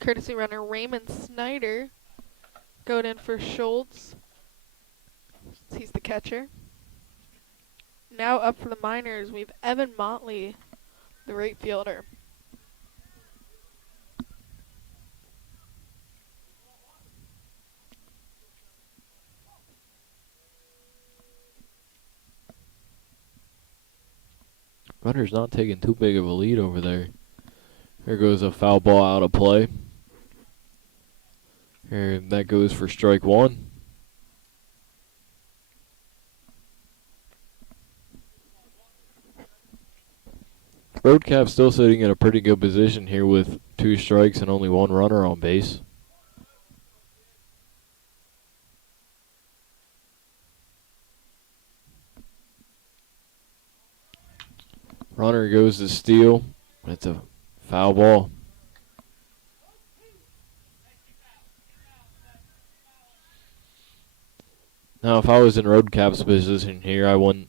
Courtesy runner Raymond Snyder going in for Schultz. He's the catcher. Now up for the Miners, we have Evan Motley, the right fielder. Runner's not taking too big of a lead over there. Here goes a foul ball out of play. And that goes for strike 1. Roadcap's still sitting in a pretty good position here with 2 strikes and only 1 runner on base. Runner goes to steal. It's a foul ball. Now, if I was in Roadcap's position here, I wouldn't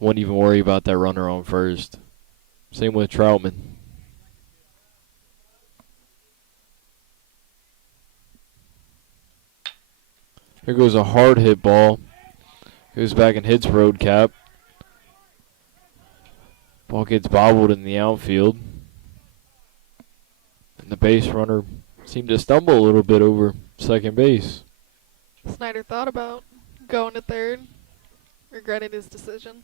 even worry about that runner on first. Same with Troutman. Here goes a hard hit ball. Goes back and hits Roadcap. Ball gets bobbled in the outfield. And the base runner seemed to stumble a little bit over second base. Snyder thought about going to third, regretted his decision.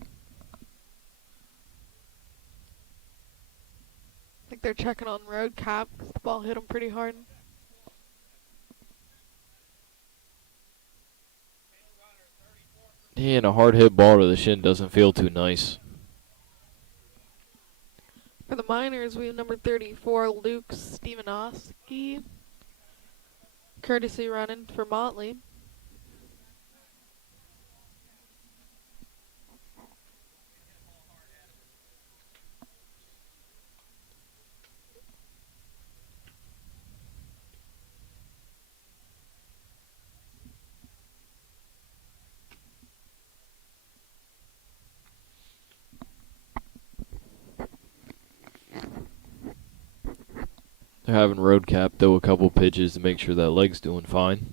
I think they're checking on Roadcap because the ball hit him pretty hard. Yeah, and a hard hit ball to the shin doesn't feel too nice. For the Miners, we have number 34, Luke Stevenowski. Courtesy running for Motley. They're having Roadcap throw a couple pitches to make sure that leg's doing fine.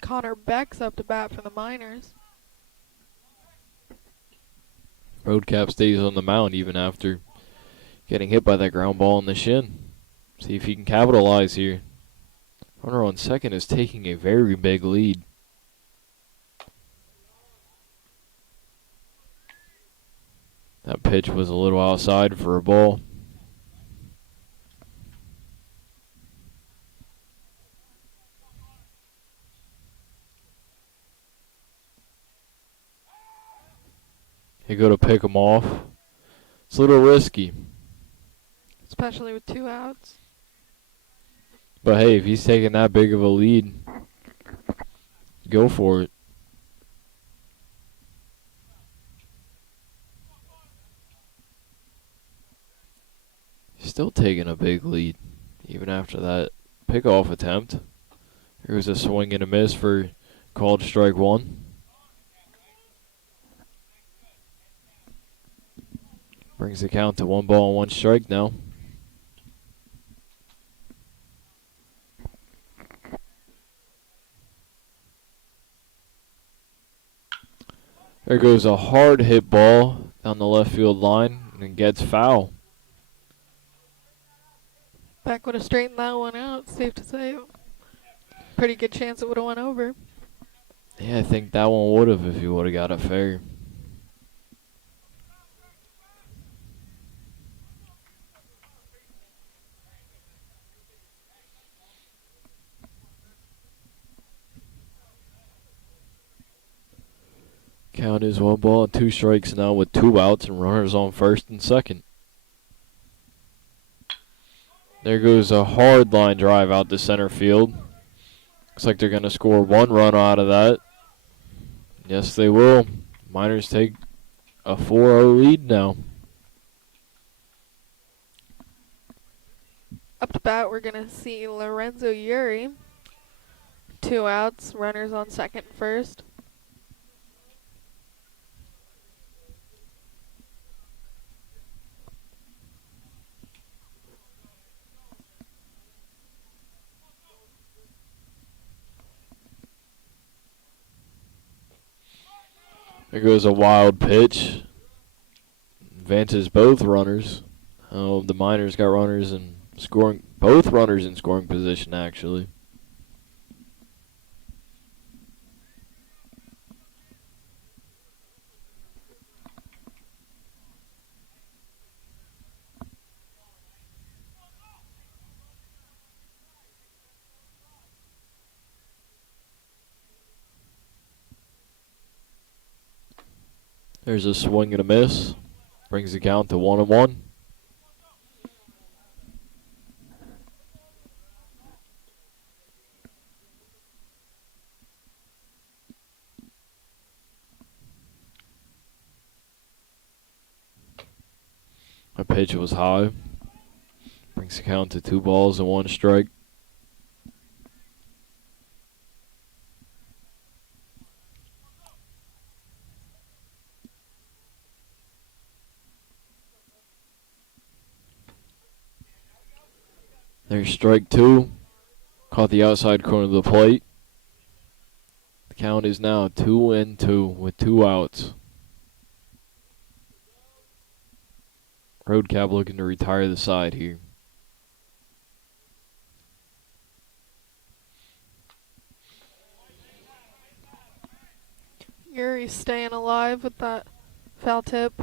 Connor Beck's up to bat for the Miners. Roadcap stays on the mound even after getting hit by that ground ball in the shin. See if he can capitalize here. Runner on second is taking a very big lead. That pitch was a little outside for a ball. They go to pick him off. It's a little risky. Especially with 2 outs. But hey, if he's taking that big of a lead, go for it. He's still taking a big lead, even after that pickoff attempt. Here was a swing and a miss for called strike 1. Brings the count to 1 ball and 1 strike now. There goes a hard hit ball down the left field line and gets foul. Beck would have straightened that one out, safe to say. Pretty good chance it would have went over. Yeah, I think that one would have if he would have got it fair. Count is 1 ball and 2 strikes now with 2 outs and runners on first and second. There goes a hard line drive out to center field. Looks like they're going to score 1 run out of that. Yes, they will. Miners take a 4-0 lead now. Up to bat, we're going to see Lorenzo Yuri. 2 outs, runners on second and first. There goes a wild pitch. Advances both runners. The Miners got runners in scoring, both runners in scoring position actually. There's a swing and a miss. Brings the count to 1-1. A pitch was high. Brings the count to 2 balls and 1 strike. There's strike 2. Caught the outside corner of the plate. The count is now 2-2 with 2 outs. Road Cap looking to retire the side here. Yuri's staying alive with that foul tip.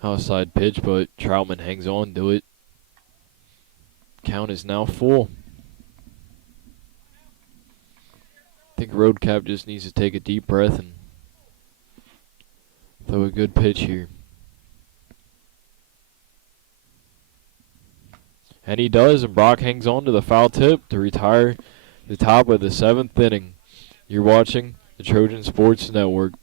Outside pitch, but Troutman hangs on to it. Count is now full. I think Road Cap just needs to take a deep breath and throw a good pitch here. And he does, and Brock hangs on to the foul tip to retire the top of the 7th inning. You're watching the Trojan Sports Network.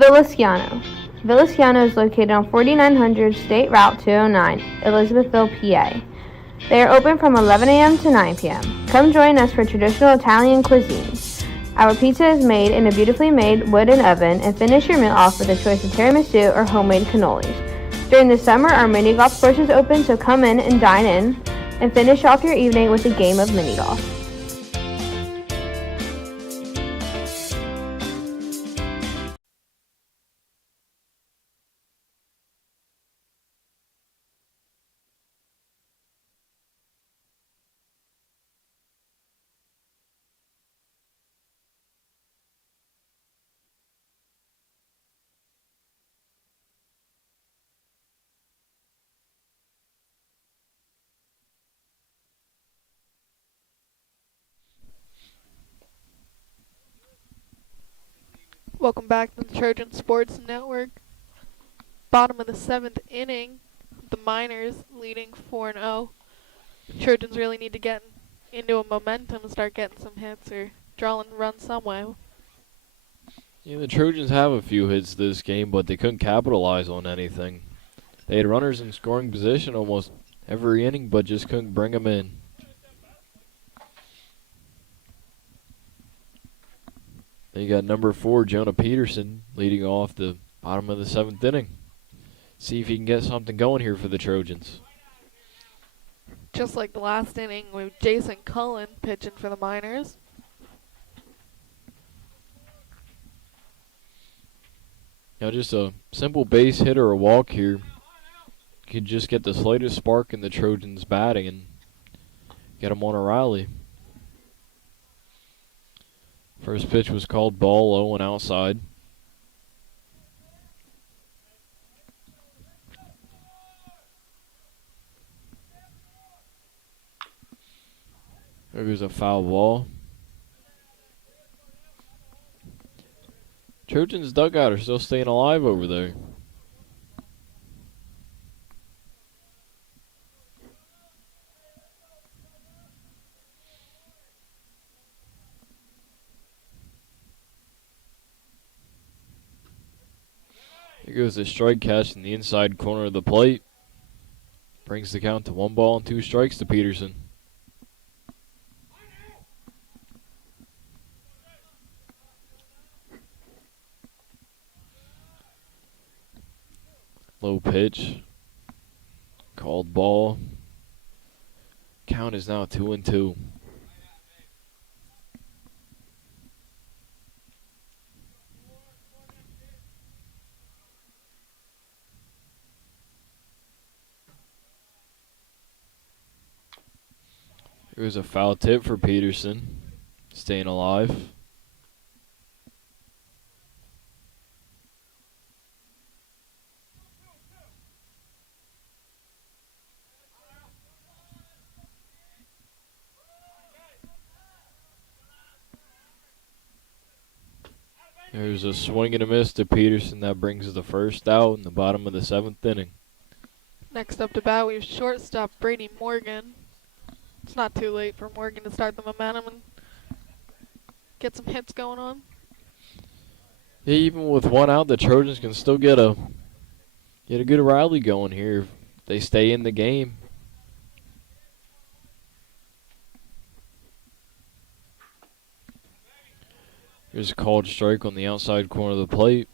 Villasciano. Villasciano is located on 4900 State Route 209, Elizabethville, PA. They are open from 11 a.m. to 9 p.m. Come join us for traditional Italian cuisine. Our pizza is made in a beautifully made wooden oven, and finish your meal off with a choice of tiramisu or homemade cannolis. During the summer, our mini golf course is open, so come in and dine in, and finish off your evening with a game of mini golf. Welcome back to the Trojan Sports Network. Bottom of the 7th inning, the Miners leading 4-0. The Trojans really need to get into a momentum and start getting some hits or drawing runs some way. Yeah, the Trojans have a few hits this game, but they couldn't capitalize on anything. They had runners in scoring position almost every inning, but just couldn't bring them in. Then you got number 4, Jonah Peterson, leading off the bottom of the 7th inning. See if he can get something going here for the Trojans. Just like the last inning with Jason Cullen pitching for the Miners. Now just a simple base hit or a walk here could just get the slightest spark in the Trojans batting and get them on a rally. First pitch was called ball, low and outside. There goes a foul ball. Trojans dugout are still staying alive over there. Here goes the strike catch in the inside corner of the plate. Brings the count to 1 ball and 2 strikes to Peterson. Low pitch. Called ball. Count is now 2-2. It was a foul tip for Peterson, staying alive. There's a swing and a miss to Peterson that brings the first out in the bottom of the 7th inning. Next up to bat, we have shortstop Brady Morgan. It's not too late for Morgan to start the momentum and get some hits going on. Yeah, even with one out, the Trojans can still get a good rally going here if they stay in the game. Here's a called strike on the outside corner of the plate.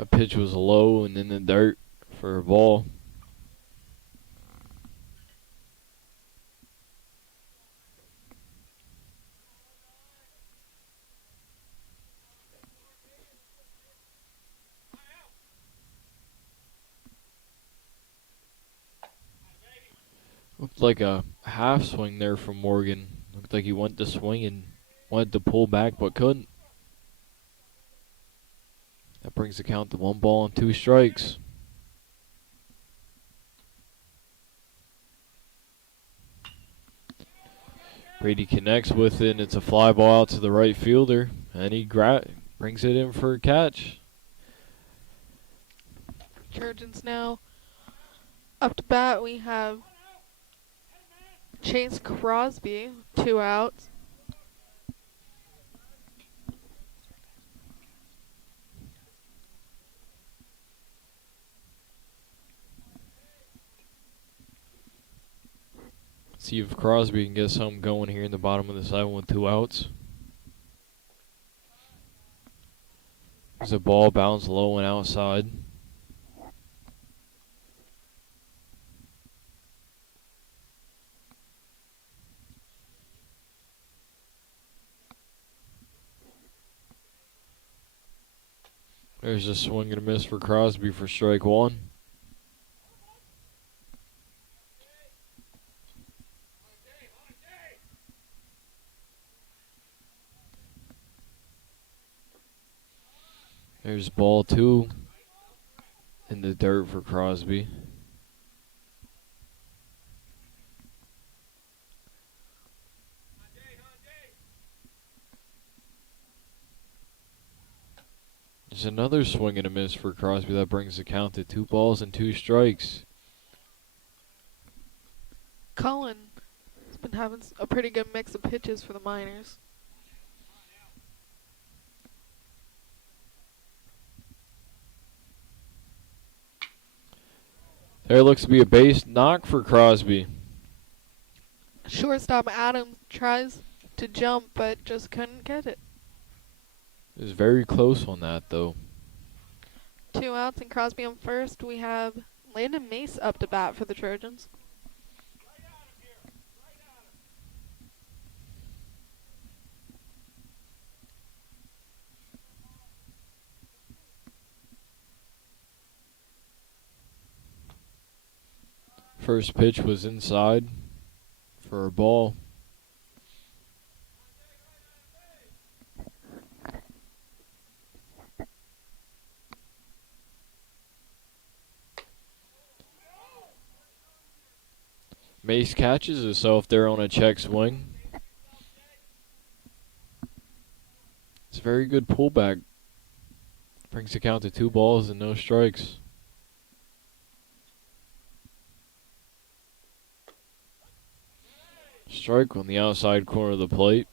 A pitch was low and in the dirt for a ball. Looked like a half swing there from Morgan. Looked like he went to swing and wanted to pull back but couldn't. That brings the count to 1 ball and 2 strikes. Brady connects with it, and it's a fly ball out to the right fielder, and he brings it in for a catch. Trojans now up to bat. We have Chase Crosby, 2 outs. See if Crosby can get something going here in the bottom of the 7th with 2 outs. There's a ball bounced low and outside. There's a swing and a miss for Crosby for strike 1. There's ball 2 in the dirt for Crosby. There's another swing and a miss for Crosby that brings the count to 2 balls and 2 strikes. Cullen has been having a pretty good mix of pitches for the Miners. There looks to be a base knock for Crosby. Shortstop Adams tries to jump, but just couldn't get it. It was very close on that, though. 2 outs and Crosby on first. We have Landon Mace up to bat for the Trojans. First pitch was inside for a ball. Mace catches himself there on a check swing. It's a very good pullback. Brings the count to 2 balls and no strikes. Strike on the outside corner of the plate.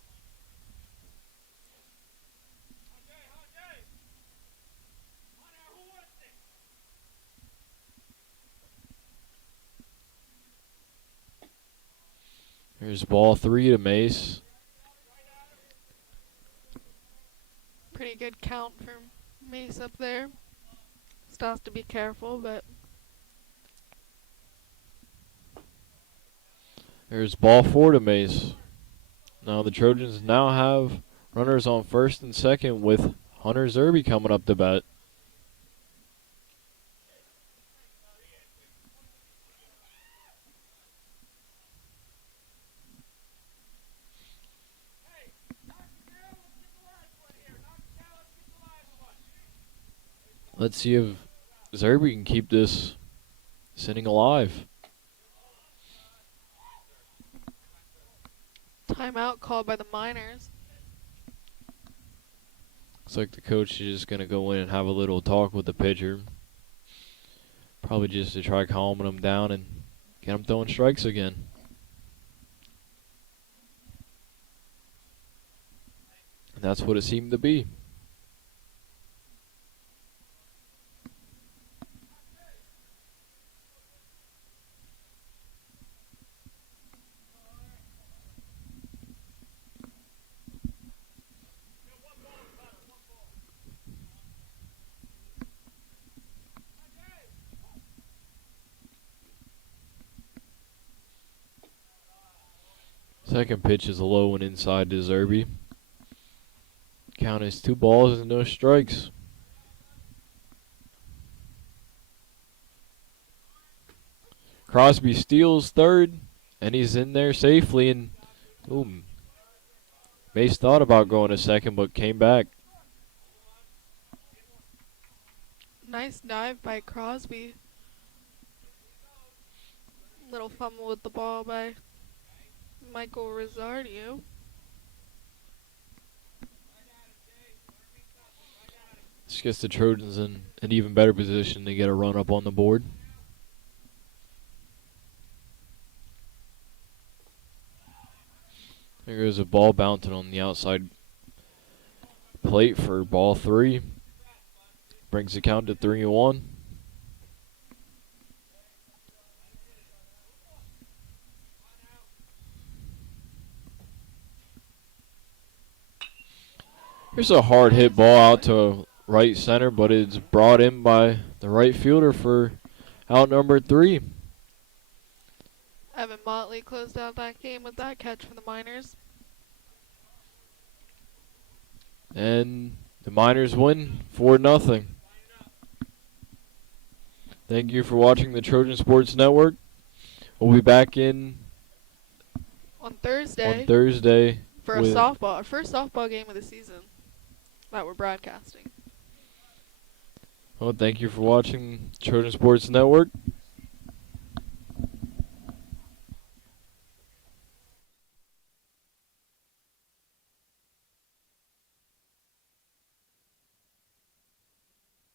Here's ball 3 to Mace. Pretty good count for Mace up there. Still has to be careful, but There's ball 4 to Mace. Now the Trojans now have Runners on first and second with Hunter Zerby coming up to bat. Let's see if Zerby can keep this inning alive. Timeout called by the Miners. Looks like the coach is just going to go in and have a little talk with the pitcher. Probably just to try calming him down and get him throwing strikes again. And that's what it seemed to be. Second pitch is a low and inside to Zerby. Count is 2 balls and no strikes. Crosby steals third, and he's in there safely. And boom, Mace thought about going to second, but came back. Nice dive by Crosby. Little fumble with the ball by Michael Rosario. This gets the Trojans in an even better position to get a run up on the board. There goes a ball bouncing on the outside plate for ball 3. Brings the count to 3-1. Here's a hard hit ball out to right center, but it's brought in by the right fielder for out number 3. Evan Motley closed out that game with that catch for the Miners. And the Miners win 4-0. Thank you for watching the Trojan Sports Network. We'll be back in on Thursday for our first softball game of the season that we're broadcasting. Well, thank you for watching Trojan Sports Network.